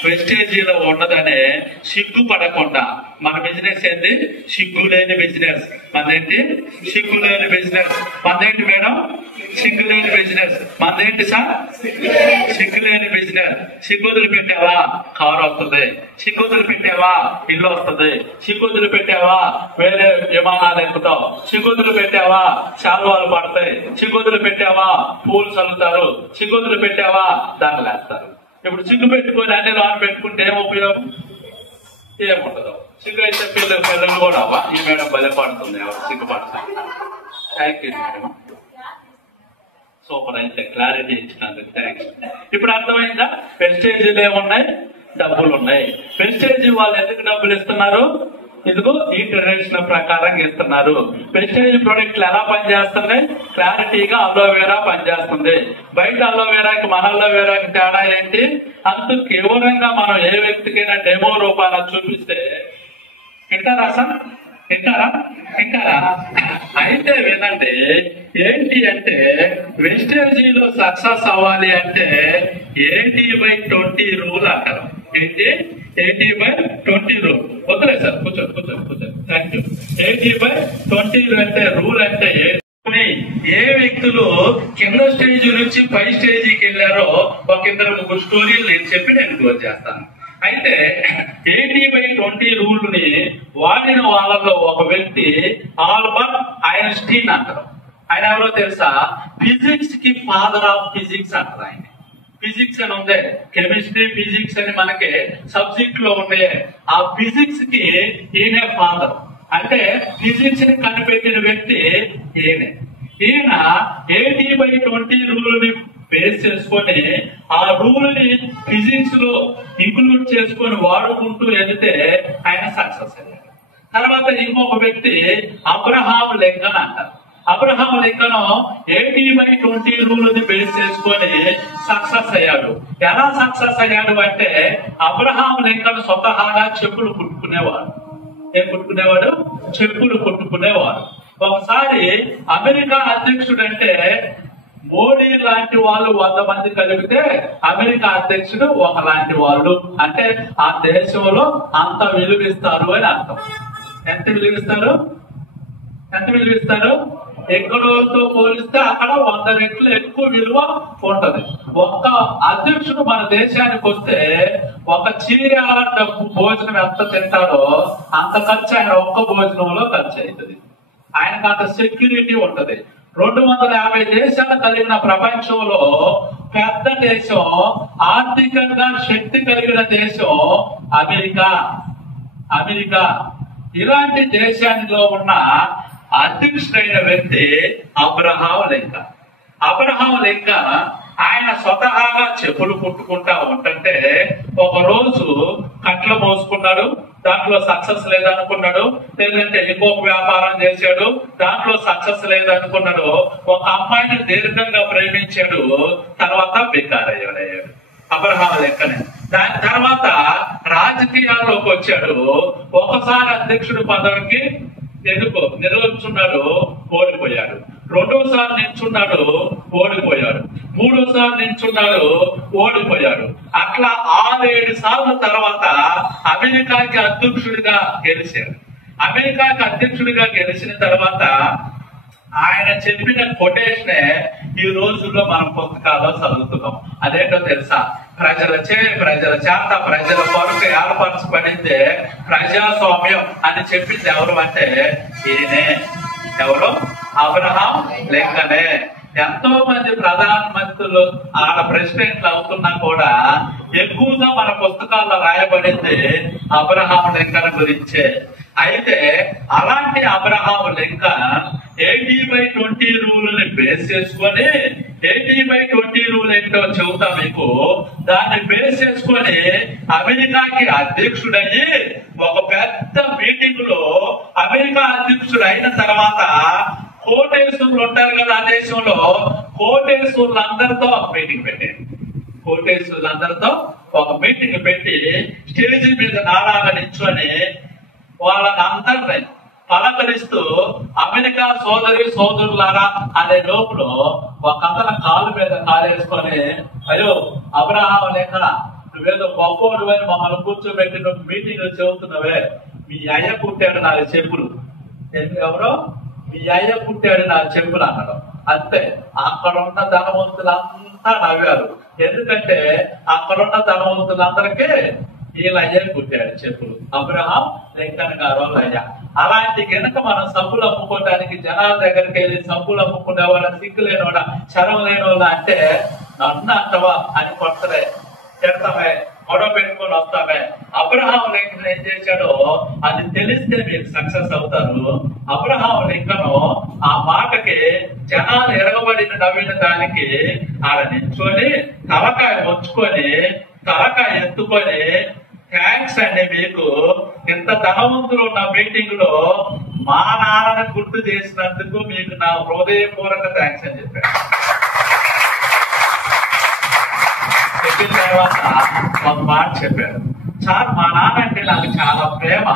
వెస్టేజీలో ఉన్నదనే సిగ్గుపడకుండా మన బిజినెస్ ఏంటి? సిగ్గులేని బిజినెస్. మనదేంటి? సిగ్గులేని బిజినెస్. మనదేంటి మేడం? సిగ్గులేని బిజినెస్. మనదేంటి సార్? సిగ్గులేని బిజినెస్. సిగ్గుదులు పెట్టావా కారు వస్తుంది, సిగ్గుదులు పెట్టావా ఇల్లు వస్తుంది, సిగ్గుదులు పెట్టావా వేరే విమానాలు ఎక్కుతావు, సిగ్గుదులు పెట్టావా శాల్వాలు పడతాయి, సిగ్గుదులు పెట్టావా పూలు చల్లుతారు, సిగ్గుదులు పెట్టావా దండలు వేస్తారు. ఇప్పుడు సిగ్గు పెట్టుకొని అన్ని లోన్ పెట్టుకుంటే ఏం ఉపయోగం? ఏముండదు. సిగ్గు అయితే పిల్లలు కూడా అవ్వా. ఈ మేడం భలే పడుతుంది, ఎవరు సిగ్గుపడుతుంది. Thank you madam. సూపర్. అయితే క్లారిటీ ఇచ్చినందుకు థ్యాంక్స్. ఇప్పుడు అర్థమైందా? వెస్టేజీలు ఏమున్నాయి? డబ్బులు ఉన్నాయి. వెస్టేజీ వాళ్ళు ఎందుకు డబ్బులు ఇస్తున్నారు? ఇదిగో ఈ ట్రెడిషన్ ప్రకారంగా ఇస్తున్నారు. వెస్టేజ్ ప్రొడక్ట్లు ఎలా పనిచేస్తుంది? క్లారిటీగా అలోవెరా పనిచేస్తుంది. బయట అలోవెరాకి మన అలోవెరాకి తేడా ఏంటి? అంత కేవలంగా మనం ఏ వ్యక్తికైనా డెమో రూపాన చూపిస్తే వింటారా సార్? వింటారా? అయితే వినండి, ఏంటి అంటే వెస్టేజీలో సక్సెస్ అవ్వాలి అంటే 80/20 రూల్ అంటారు. ఏంటి 80/20 రూల్? వద్దులే సార్, కూర్చోండి. Thank you. 80/20 అంటే రూల్ అంటే ఏ వ్యక్తులు కింద స్టేజ్ నుంచి పై స్టేజీకి వెళ్ళారో ఒక 2-3 స్టోరీలు నేను చెప్పి నేను క్లోజ్ చేస్తాను. అయితే 80/20 రూల్ ని వాడిన వాళ్ళలో ఒక వ్యక్తి ఆల్బర్ట్ ఐన్స్టీన్ అంటారు. ఆయన ఎవరో తెలుసా? ఫిజిక్స్ కి ఫాదర్ ఆఫ్ ఫిజిక్స్ అంటారు. ఆయన ఫిజిక్స్ అని ఉంది, కెమిస్ట్రీ ఫిజిక్స్ అని మనకి సబ్జెక్ట్ లో ఉండే ఆ ఫిజిక్స్ కి ఈయనే ఫాదర్. అంటే ఫిజిక్స్ ని కనిపెట్టిన వ్యక్తి ఈయన 80/20 రూల్ ని బేస్ చేసుకొని ఆ రూల్ ని ఫిజిక్స్ లో ఇంక్లూడ్ చేసుకొని వాడుకుంటూ వెళితే ఆయన సక్సెస్ అయ్యాడు. తర్వాత ఇంకొక వ్యక్తి అబ్రహాం లింకన్ అంటారు. అబ్రహాం లింకన్ 80/20 రూల్ ని బేస్ చేసుకొని సక్సెస్ అయ్యాడు. ఎలా సక్సెస్ అయ్యాడు అంటే అబ్రహాం లింకన్ స్వతహాగా చెప్పులు కుట్టుకునేవాడు. ఏం కుట్టుకునేవాడు? చెప్పులు కుట్టుకునేవాడు. ఒకసారి అమెరికా అధ్యక్షుడు అంటే మోడీ లాంటి వాళ్ళు 100 మంది కలిపితే అమెరికా అధ్యక్షుడు ఒకలాంటి వాళ్ళు అంటే ఆ దేశంలో అంత విలువిస్తారు అని అర్థం. ఎంత విలువిస్తారు? ఎక్కడోతో పోలిస్తే అక్కడ 100 రెట్లు ఎక్కువ విలువ ఉంటది. ఒక్క అధ్యక్షుడు మన దేశానికి వస్తే ఒక చీరాల డబ్బు భోజనం ఎంత తింటాడో అంత ఖర్చు ఆయన ఒక్క భోజనంలో ఖర్చు అవుతుంది. ఆయనకు అంత సెక్యూరిటీ ఉంటది. 250 దేశాలు కలిగిన ప్రపంచంలో పెద్ద దేశం, ఆర్థికంగా శక్తి కలిగిన దేశం అమెరికా. ఇలాంటి దేశానిలో ఉన్న అధ్యక్షుడైన వ్యక్తి అబ్రహాం లింకన్. ఆయన స్వతహాగా చెప్పులు కుట్టుకుంటా ఉంటుంటే ఒక రోజు కట్లు మోసుకున్నాడు, దాంట్లో సక్సెస్ లేదనుకున్నాడు. లేదంటే ఇంకొక వ్యాపారం చేశాడు, దాంట్లో సక్సెస్ లేదనుకున్నాడు. ఒక అమ్మాయిని దీర్ఘంగా ప్రేమించాడు, తర్వాత బికారయ్యాడు అబ్రహాం లింకన్. దాని తర్వాత రాజకీయాల్లోకి వచ్చాడు. ఒకసారి అధ్యక్షుడు పదవికి నిలుచున్నాడు, ఓడిపోయాడు. రెండోసారి నిల్చున్నాడు, ఓడిపోయాడు. మూడోసారి నిల్చున్నాడు, ఓడిపోయాడు. అట్లా 6-7 సార్లు తర్వాత అమెరికాకి అధ్యక్షుడిగా గెలిచాడు. అమెరికాకి అధ్యక్షుడిగా గెలిచిన తర్వాత ఆయన చెప్పిన కొటేషనే ఈ రోజుల్లో మనం పుస్తకాల్లో చదువుతున్నాం. అదేంటో తెలుసా? ప్రజల చేత ప్రజల కొరకు ఏర్పరచబడిందే ప్రజాస్వామ్యం అని చెప్పింది ఎవరు అంటే ఈయనే. ఎవరు? అబ్రహాం లింకనే. ఎంతో మంది ప్రధానమంత్రులు ఆడ ప్రెసిడెంట్లు అవుతున్నా కూడా ఎక్కువగా మన పుస్తకాల్లో రాయబడింది అబ్రహాం లింకన్ గురించే. అయితే అలాంటి అబ్రహాం లింకన్ 80/20 రూల్ ని బేస్ చేసుకొని 80/20 రూల్ ఏంటో చెబుతా మీకు. దాన్ని బేస్ చేసుకొని అమెరికాకి అధ్యక్షుడయ్యి ఒక పెద్ద మీటింగ్ లో అమెరికా అధ్యక్షుడు అయిన తర్వాత కోటేశ్వరులు ఉంటారు కదా ఆ దేశంలో, కోటేశ్వరులందరితో ఒక మీటింగ్ పెట్టాడు. కోటేశ్వరులందరితో ఒక మీటింగ్ పెట్టి స్టేజ్ మీద నారాగా నిల్చొని వాళ్ళని అందరినీ పలకరిస్తూ అమెరికా సోదరులారా అనే లోపల ఒక అతను కాలు మీద కాలేసుకొని, అయ్యో అబ్రహాం లింకన్, నువ్వేదో గొప్పోడు అని మమ్మల్ని కూర్చోబెట్టి నువ్వు మీటింగ్ చెబుతున్నావే, మీ అయ్య పుట్టాడు 4 చెప్పులు. ఎవరో మీ అయ్య పుట్టాడు 4 చెప్పులు అన్నాడు. అంతే. అక్కడున్న ధనవంతులంతా నవ్వారు. ఎందుకంటే అక్కడున్న ధనవంతులందరికీ వీళ్ళ అయ్య పుట్టాడు చెప్పులు, అబ్రహాం లింకన్ గారు అయ్యా. అలాంటి గనుక మనం సబ్బులు అమ్ముకోవడానికి జనాల దగ్గరికి వెళ్ళి సబ్బులు అమ్ముకునేవాళ్ళ, సిగ్గు లేనివాడ, చరం లేనివాళ్ళ అంటే నన్ను అంటవా అని కొట్టలే, తిడతామే, గొడవ పెట్టుకొని వస్తామే. అబ్రహాం లింకన్ ఏం చేశాడో అది తెలిస్తే మీరు సక్సెస్ అవుతారు. అబ్రహాం లింకన్ ఆ మాటకి జనాలు ఎరగబడిన నవ్విన దానికి ఆడ నిల్చొని తలకాయ వచ్చుకొని తలకాయ ఎత్తుకొని థ్యాంక్స్ అండి, మీకు ఇంత ధనవంతులు ఉన్న మీటింగ్ లో మా నాన్నని గుర్తు చేసినందుకు మీకు నా హృదయపూర్వక థ్యాంక్స్ అని చెప్పాడు. చెప్పిన తర్వాత ఒక మాట చెప్పాడు, సార్ మా నాన్న అంటే నాకు చాలా ప్రేమ,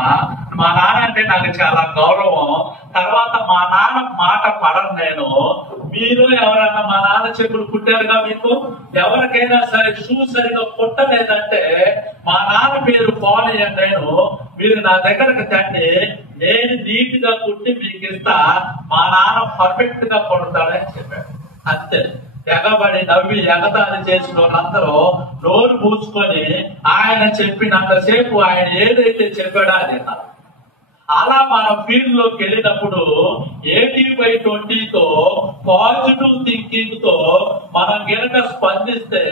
మా నాన్న అంటే నాకు చాలా గౌరవం, తర్వాత మా నాన్న మాట పడను నేను. మీరు ఎవరన్నా మా నాన్న చెప్పులు కుట్టారుగా, మీకు ఎవరికైనా సరే షూ సరిగా కుట్టలేదంటే మా నాన్న పేరు పోనీయండి, నేను మీరు నా దగ్గరకు తండి, నేను నీట్ గా కుట్టి మీకు ఇస్తా, మా నాన్న పర్ఫెక్ట్ గా కొడతాడని చెప్పాడు. అంతే. ఎగబడి నవ్వి ఎగతాళి చేసిన వాళ్ళందరూ నోరు పూసుకొని ఆయన చెప్పినంతసేపు ఆయన ఏదైతే చెప్పాడో అది విన్నారు. అలా మన ఫీల్డ్ లోకి వెళ్ళినప్పుడు 80/20తో పాజిటివ్ థింకింగ్ తో మనం గనక స్పందిస్తే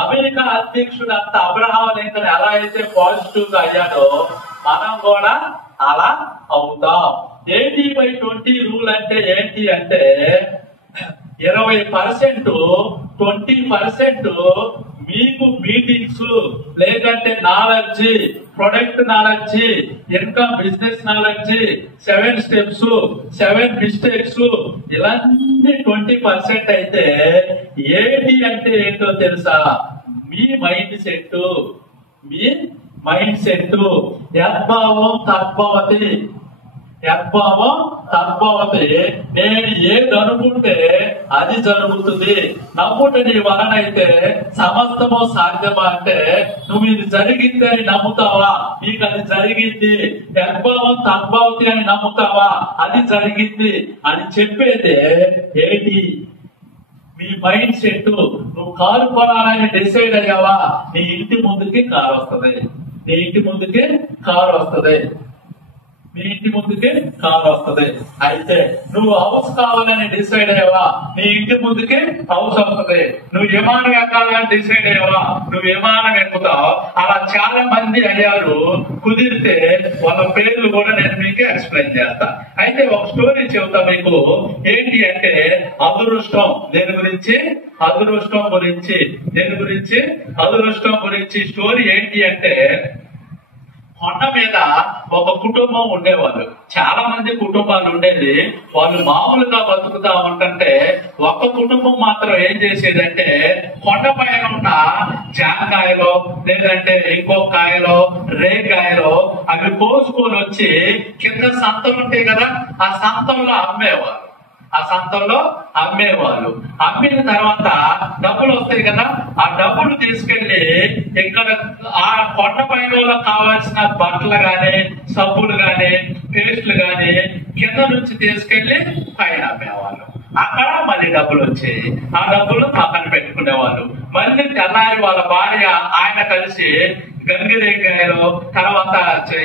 అమెరికా అధ్యక్షుడు అంత అబ్రహాం లింకన్ ఎలా అయితే పాజిటివ్ గా అయ్యాడో మనం కూడా అలా అవుతాం. 80/20 రూల్ అంటే ఏంటి అంటే 20% 20% మీకు మీటింగ్స్ లేదంటే knowledge, product knowledge, income business knowledge, 7 steps, 7 mistakes, ఇలాంటి 20% అయితే 80 అంటే ఏంటో తెలుసా? మీ మైండ్ సెట్. మీ మైండ్ సెట్. యద్భావం తద్భవతి. యద్భావం తద్భవతి. నేను ఏది అనుకుంటే అది జరుగుతుంది. నమ్ముట నీ వలనైతే సమస్తము సాధ్యమా అంటే నువ్వు ఇది జరిగింది అని నమ్ముతావా? నీకు అది జరిగింది. యద్భావం తద్భవతి అని నమ్ముతావా? అది జరిగింది అని చెప్పేదే ఏంటి? మీ మైండ్ సెట్. నువ్వు కారు కొనాలని డిసైడ్ అయ్యావా? నీ ఇంటి ముందుకి కారు వస్తుంది. నీ ఇంటి ముందుకి కారు వస్తుంది. మీ ఇంటి ముందుకి కారు వస్తుంది. అయితే నువ్వు హౌస్ కావాలని డిసైడ్ అయ్యావా? నీ ఇంటి ముందుకి హౌస్ వస్తుంది. నువ్వు విమానం ఎక్కాలని డిసైడ్ అయ్యావా? నువ్వు విమానం ఎక్కుతావు. అలా చాలా మంది అయ్యారు. కుదిరితే వాళ్ళ పేర్లు కూడా నేను మీకు ఎక్స్ప్లెయిన్ చేస్తా. అయితే ఒక స్టోరీ చెబుతా మీకు. ఏంటి అంటే అదృష్టం. దేని గురించి? అదృష్టం గురించి. దేని గురించి? అదృష్టం గురించి. స్టోరీ ఏంటి అంటే కొండ మీద ఒక కుటుంబం ఉండేవాళ్ళు. చాలా మంది కుటుంబాలు ఉండేది. వాళ్ళు మామూలుగా బతుకుతా ఉంటుంటే ఒక్క కుటుంబం మాత్రం ఏం చేసేదంటే కొండ పైన ఉన్న జాంకాయలో లేదంటే ఇంకో కాయలో రేకాయలో అవి కోసుకొని వచ్చి కింద సంతలు ఉంటాయి కదా, ఆ సంతంలో అమ్మేవారు. ఆ సంతంలో అమ్మేవాళ్ళు. అమ్మిన తర్వాత డబ్బులు వస్తాయి కదా, ఆ డబ్బులు తీసుకెళ్లి ఇక్కడ ఆ కొండ పైన కావాల్సిన బట్టలు గాని సబ్బులు గాని పేస్ట్లు గాని కింద నుంచి తీసుకెళ్లి పైన అమ్మేవాళ్ళు. అక్కడ మళ్ళీ డబ్బులు వచ్చాయి. ఆ డబ్బులు పక్కన పెట్టుకునేవాళ్ళు. మళ్ళీ తెల్లారి వాళ్ళ భార్య ఆయన కలిసి గంగిరేకాయలు తర్వాత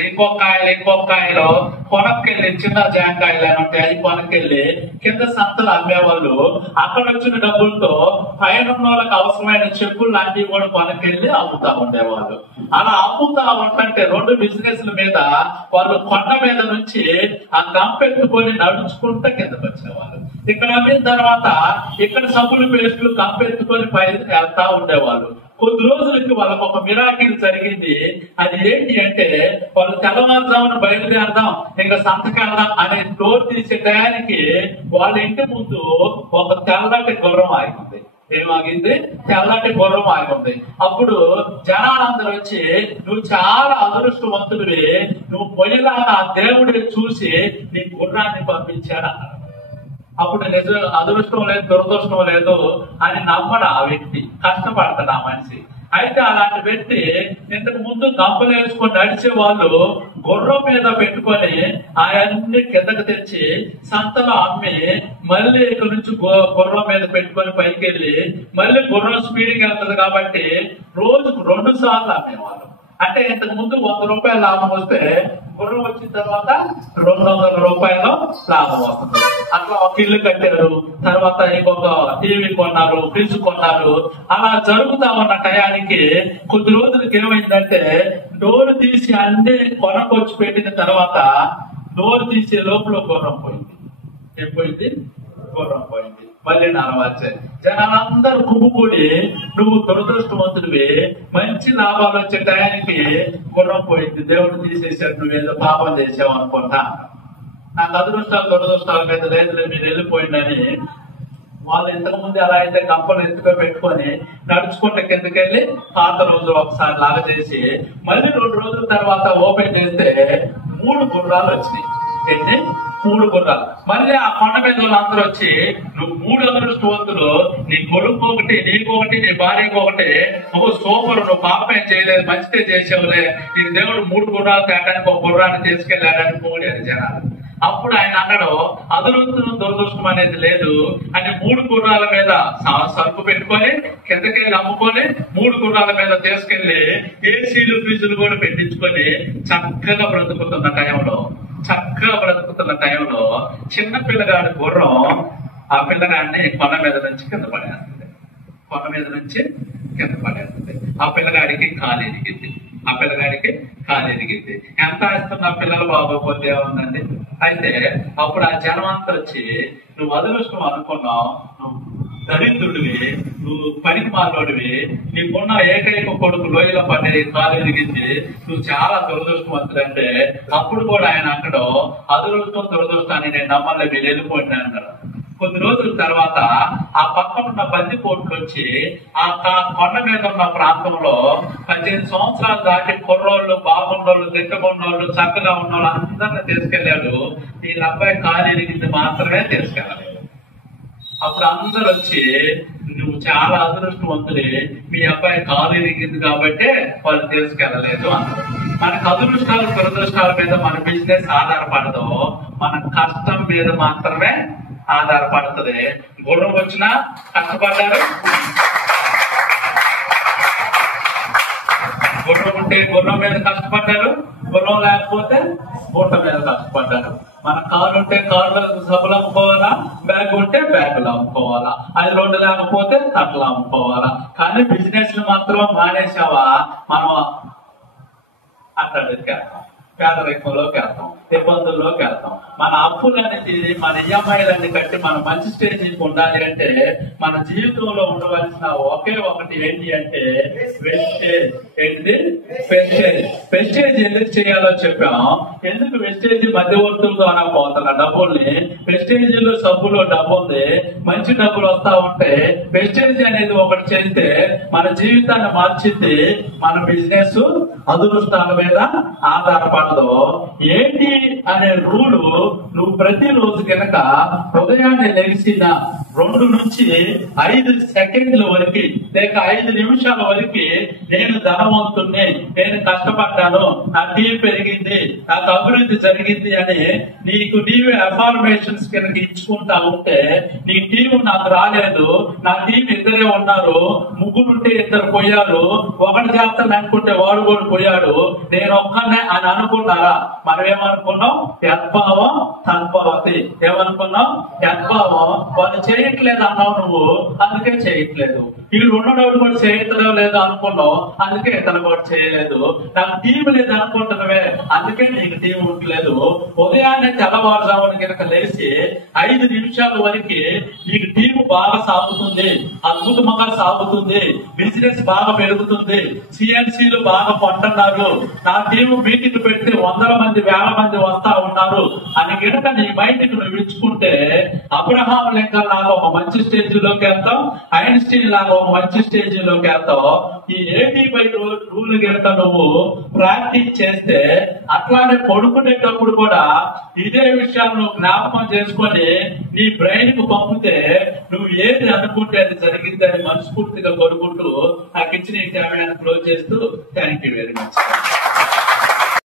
ఇంకొక కాయలు కొనక్కెళ్ళి చిన్న జాంకాయలు అని ఉంటాయి, అవి కొనక్కెళ్ళి కింద సంతలు అమ్మేవాళ్ళు. అక్కడ వచ్చిన డబ్బులతో పైన ఉన్న వాళ్ళకి అవసరమైన చెప్పులు లాంటివి కూడా కొనక్కెళ్ళి అమ్ముతా ఉండేవాళ్ళు. అలా అమ్ముతా ఉంటే 2 బిజినెస్ల మీద వాళ్ళు కొండ మీద నుంచి ఆ కంపెట్టుకొని నడుచుకుంటూ కిందకు వచ్చేవాళ్ళు. ఇక్కడ అమ్మిన తర్వాత ఇక్కడ సబ్బులు పేస్టులు కంపెట్టుకొని పైన వెళ్తా ఉండేవాళ్ళు. కొద్ది రోజులకి వాళ్ళకు ఒక మిరాకిల్ జరిగింది. అది ఏంటి అంటే వాళ్ళు తెల్లవారుజామున బయలుదేరదాం ఇంకా సంతకెళ్దాం అనే డోర్ తీసే టయానికి వాళ్ళ ఇంటి ముందు ఒక తెల్లటి గుర్రం ఆగింది. ఏమాగింది? తెల్లటి గుర్రం ఆగింది. అప్పుడు జనాలందరూ వచ్చి నువ్వు చాలా అదృష్టవంతుడివి, నువ్వు పొయ్యిలాగా ఆ దేవుడిని చూసి నీ గుర్రాన్ని పంపించాడు అన్నాడు. అప్పుడు నిజం అదృష్టం లేదు దురదృష్టం లేదు అని నమ్మడు ఆ వ్యక్తి. కష్టపడతాడు ఆ మనిషి. అయితే అలాంటి వ్యక్తి ఇంతకు ముందు గంపలు వేసుకొని నడిచే వాళ్ళు గుర్రం మీద పెట్టుకొని ఆయన్ని కిందకు తెచ్చి సంతలో అమ్మి మళ్ళీ ఇక్కడ నుంచి గుర్రం మీద పెట్టుకొని పైకి వెళ్ళి మళ్ళీ గుర్రం స్పీడ్గా వెళ్తుంది కాబట్టి రోజుకు 2 సార్లు అమ్మేవాళ్ళు. అంటే ఇంతకు ముందు 100 రూపాయలు లాభం వస్తే గుర్రం వచ్చిన తర్వాత 200 రూపాయలు లాభం వస్తుంది. అట్లా ఒక ఇల్లు కట్టారు, తర్వాత ఇంకొక టీవీ కొన్నారు, ఫ్రిడ్జ్ కొన్నారు. అలా జరుగుతా ఉన్న టయానికి కొద్ది రోజులకి ఏమైందంటే డోర్ తీసి అన్ని కొనకొచ్చి పెట్టిన తర్వాత డోర్ తీసే లోపల గుర్రం పోయింది. ఏం పోయింది? గుర్రం పోయింది. మళ్ళీ నడవచ్చే జనాలందరూ కుమ్ముకూడి నువ్వు దురదృష్టవంతుడివి, మంచి లాభాలు వచ్చే టయానికి గుర్రం పోయింది, దేవుడు తీసేసాడు, నువ్వేదో పాపం చేసావు అనుకుంటా. నాకు అదృష్టాలు దురదృష్టాల మీద లేదు, మీరు వెళ్ళిపోయిందని వాళ్ళు ఇంతకు ముందు ఎలా అయితే గంపలు ఎత్తుగా పెట్టుకొని నడుచుకుంటే కిందకెళ్ళి పాత రోజులు ఒకసారి లాగా చేసి మళ్ళీ 2 రోజుల తర్వాత ఓపెన్ చేస్తే 3 గుర్రాలు వచ్చినాయి. ఏంటి? 3 గుర్రాలు. మళ్ళీ ఆ కొండ మీద వాళ్ళందరూ వచ్చి నువ్వు 3 అదృష్టవంతులు, నీ కొడుకు ఒకటి, నీకొకటి, నీ భార్యకు ఒకటి, నువ్వు సూపర్, నువ్వు పాపం చేయలేదు, మంచిదే చేసేవులే, నీకు దేవుడు 3 గుర్రాలు తేటానికి ఒక గుర్రాన్ని తీసుకెళ్లాడని పోయారు జనాలు. అప్పుడు ఆయన అన్నాడు, అదృష్టం దురదృష్టం అనేది లేదు అని 3 గుర్రాల మీద సరుకు పెట్టుకొని కిందకెళ్ళి అమ్ముకొని 3 గుర్రాల మీద తీసుకెళ్లి ఏసీలు ఫ్రిడ్జ్లు కూడా పెట్టించుకొని చక్కగా బ్రతుకుతున్న టైంలో చిన్న పిల్లగాడి గుర్రం ఆ పిల్లగాడిని కొండ మీద నుంచి కింద పడేస్తుంది. ఆ పిల్లగాడికి కాలు ఎరిగింది. ఎంత ఇస్తున్నా పిల్లలు బాగోపోతే ఏముందండి? అయితే అప్పుడు ఆ జనం అంతా వచ్చి నువ్వు అదృష్టం అనుకున్నావు, నువ్వు దరిద్రుడివి, నువ్వు పనికి మాలోడివి, నీకున్న ఏకైక కొడుకు లోయలో పడే కాలు ఎరిగింది, నువ్వు చాలా దురదృష్టవంతుడంటే అప్పుడు కూడా ఆయన అక్కడ అదృష్టం దురదృష్టాన్ని నేను నమ్మలే, మీరు వెళ్ళిపోయినా అన్నాడు. కొద్ది రోజుల తర్వాత ఆ పక్కన ఉన్న బందిపోట్లు వచ్చి ఆ కొండ మీద ఉన్న ప్రాంతంలో 18 సంవత్సరాలు దాటి కుర్రోళ్ళు, బాగున్నోళ్ళు, దిక్కబున్నోళ్ళు, చక్కగా ఉన్నోళ్ళు అందరిని తీసుకెళ్లాడు. వీళ్ళ అబ్బాయి కాలు ఎరిగింది మాత్రమే తీసుకెళ్ళలేదు. అప్పుడు అందరు వచ్చి నువ్వు చాలా అదృష్టవంతులే, మీ అబ్బాయి కాలు ఎరిగింది కాబట్టి వాళ్ళు తీసుకెళ్ళలేదు అన్నారు. మనకు అదృష్టాలు దురదృష్టాల మీద మన బిజినెస్ ఆధారపడదు, మన కష్టం మీద మాత్రమే ఆధారపడుతుంది. గుర్రం వచ్చినా కష్టపడ్డారు, గుర్రం ఉంటే గుర్రం మీద కష్టపడ్డారు, గుర్రం లేకపోతే బూట మీద కష్టపడ్డారు. మన కారు ఉంటే కారులో సబ్బులు అమ్ముకోవాలా, బ్యాగ్ ఉంటే బ్యాగులు అమ్ముకోవాలా, అది 2 లేకపోతే తట్లు అమ్ముకోవాలా. కానీ బిజినెస్ మాత్రం మానేసావా మనం అట్లా పేదరికంలోకి వెళ్తాం, ఇబ్బందుల్లోకి వెళ్తాం. మన అప్పులనేది, మన ఈఎంఐలన్నీ కట్టి మనం మంచి స్టేజీకి ఉండాలి అంటే మన జీవితంలో ఉండవలసిన ఒకే ఒకటి ఏంటి అంటే వెస్టేజ్. ఏంటిది? వెస్టేజ్ ఎందుకు చేయాలో చెప్పాం. ఎందుకు వెస్టేజ్ మధ్యవర్తుల ద్వారా పోతున్న డబ్బుల్ని, వెస్టేజీలో సబ్బులో డబ్బు ఉంది, మంచి డబ్బులు వస్తా ఉంటే వెస్టేజ్ అనేది ఒకటి చేస్తే మన జీవితాన్ని మార్చింది. మన బిజినెస్ అదృష్టాల మీద ఆధారపడదు. ఏంటి అనే రూలు నువ్వు ప్రతిరోజు కనుక ఉదయాన్నే లెగిసిన 2 నుంచి 5 సెకండ్ల వరకు లేక 5 నిమిషాల వరకు నేను ధనవంతుణ్ణి, నేను కష్టపడ్డాను, నా టీం పెరిగింది, నాకు అభివృద్ధి జరిగింది అని నీకు నీవే అఫర్మేషన్స్ కనుక ఇచ్చుకుంటా ఉంటే నీ టీం నాకు రాలేదు, నా టీం 2 ఉన్నారు, 3 ఉంటే 2 పోయారు, ఒకటి చేస్తాను అనుకుంటే వాడు కూడా పోయాడు, నేను ఒక్కనే అని అనుకున్నారా? మనం ఏమనుకున్నాం? యద్భావం తద్భవతి. ఏమనుకున్నాం? యద్భావం. వాళ్ళు చేయట్లేదు అన్నావు నువ్వు, అందుకే చేయట్లేదు. వీళ్ళు ఉన్నవాడు కూడా చేయట్లేదు లేదు అనుకున్నావు, అందుకే ఇతను కూడా చేయలేదు. నాకు టీం లేదు అనుకుంటున్నవే, అందుకే నీకు టీం ఉండలేదు. ఉదయాన్నే తెల్లవారుజామున కనుక లేచి 5 నిమిషాల వరకు నీకు టీం బాగా సాగుతుంది, అద్భుతంగా సాగుతుంది, బిజినెస్ బాగా పెరుగుతుంది, సిఎన్సీలు బాగా కొంటున్నారు, నా టీం మీటింగ్ పెడితే 100 మంది 1000 మంది వస్తా ఉన్నారు అని కనుక నీ మైండ్ కి నువ్వు ఇచ్చుకుంటే అబ్రహాం లింకన్ లాగా ఒక మంచి స్టేజీలోకి వెళ్తాం, ఐన్స్టీన్ లాగా ఒక మంచి స్టేజీలోకి వెళ్తాం. ఈ 80/20 రూల్ కనుక నువ్వు ప్రాక్టీస్ చేస్తే అట్లానే పడుకునేటప్పుడు కూడా ఇదే విషయాన్ని నువ్వు జ్ఞాపకం చేసుకొని నీ బ్రెయిన్ కు పంపితే నువ్వు ఏది అనుకుంటే అది జరిగిందని మనస్ఫూర్తిగా కోరుకుంటూ నాకు ఇచ్చిన ఈ టైం క్లోజ్ చేస్తూ థ్యాంక్ యూ వెరీ మచ్.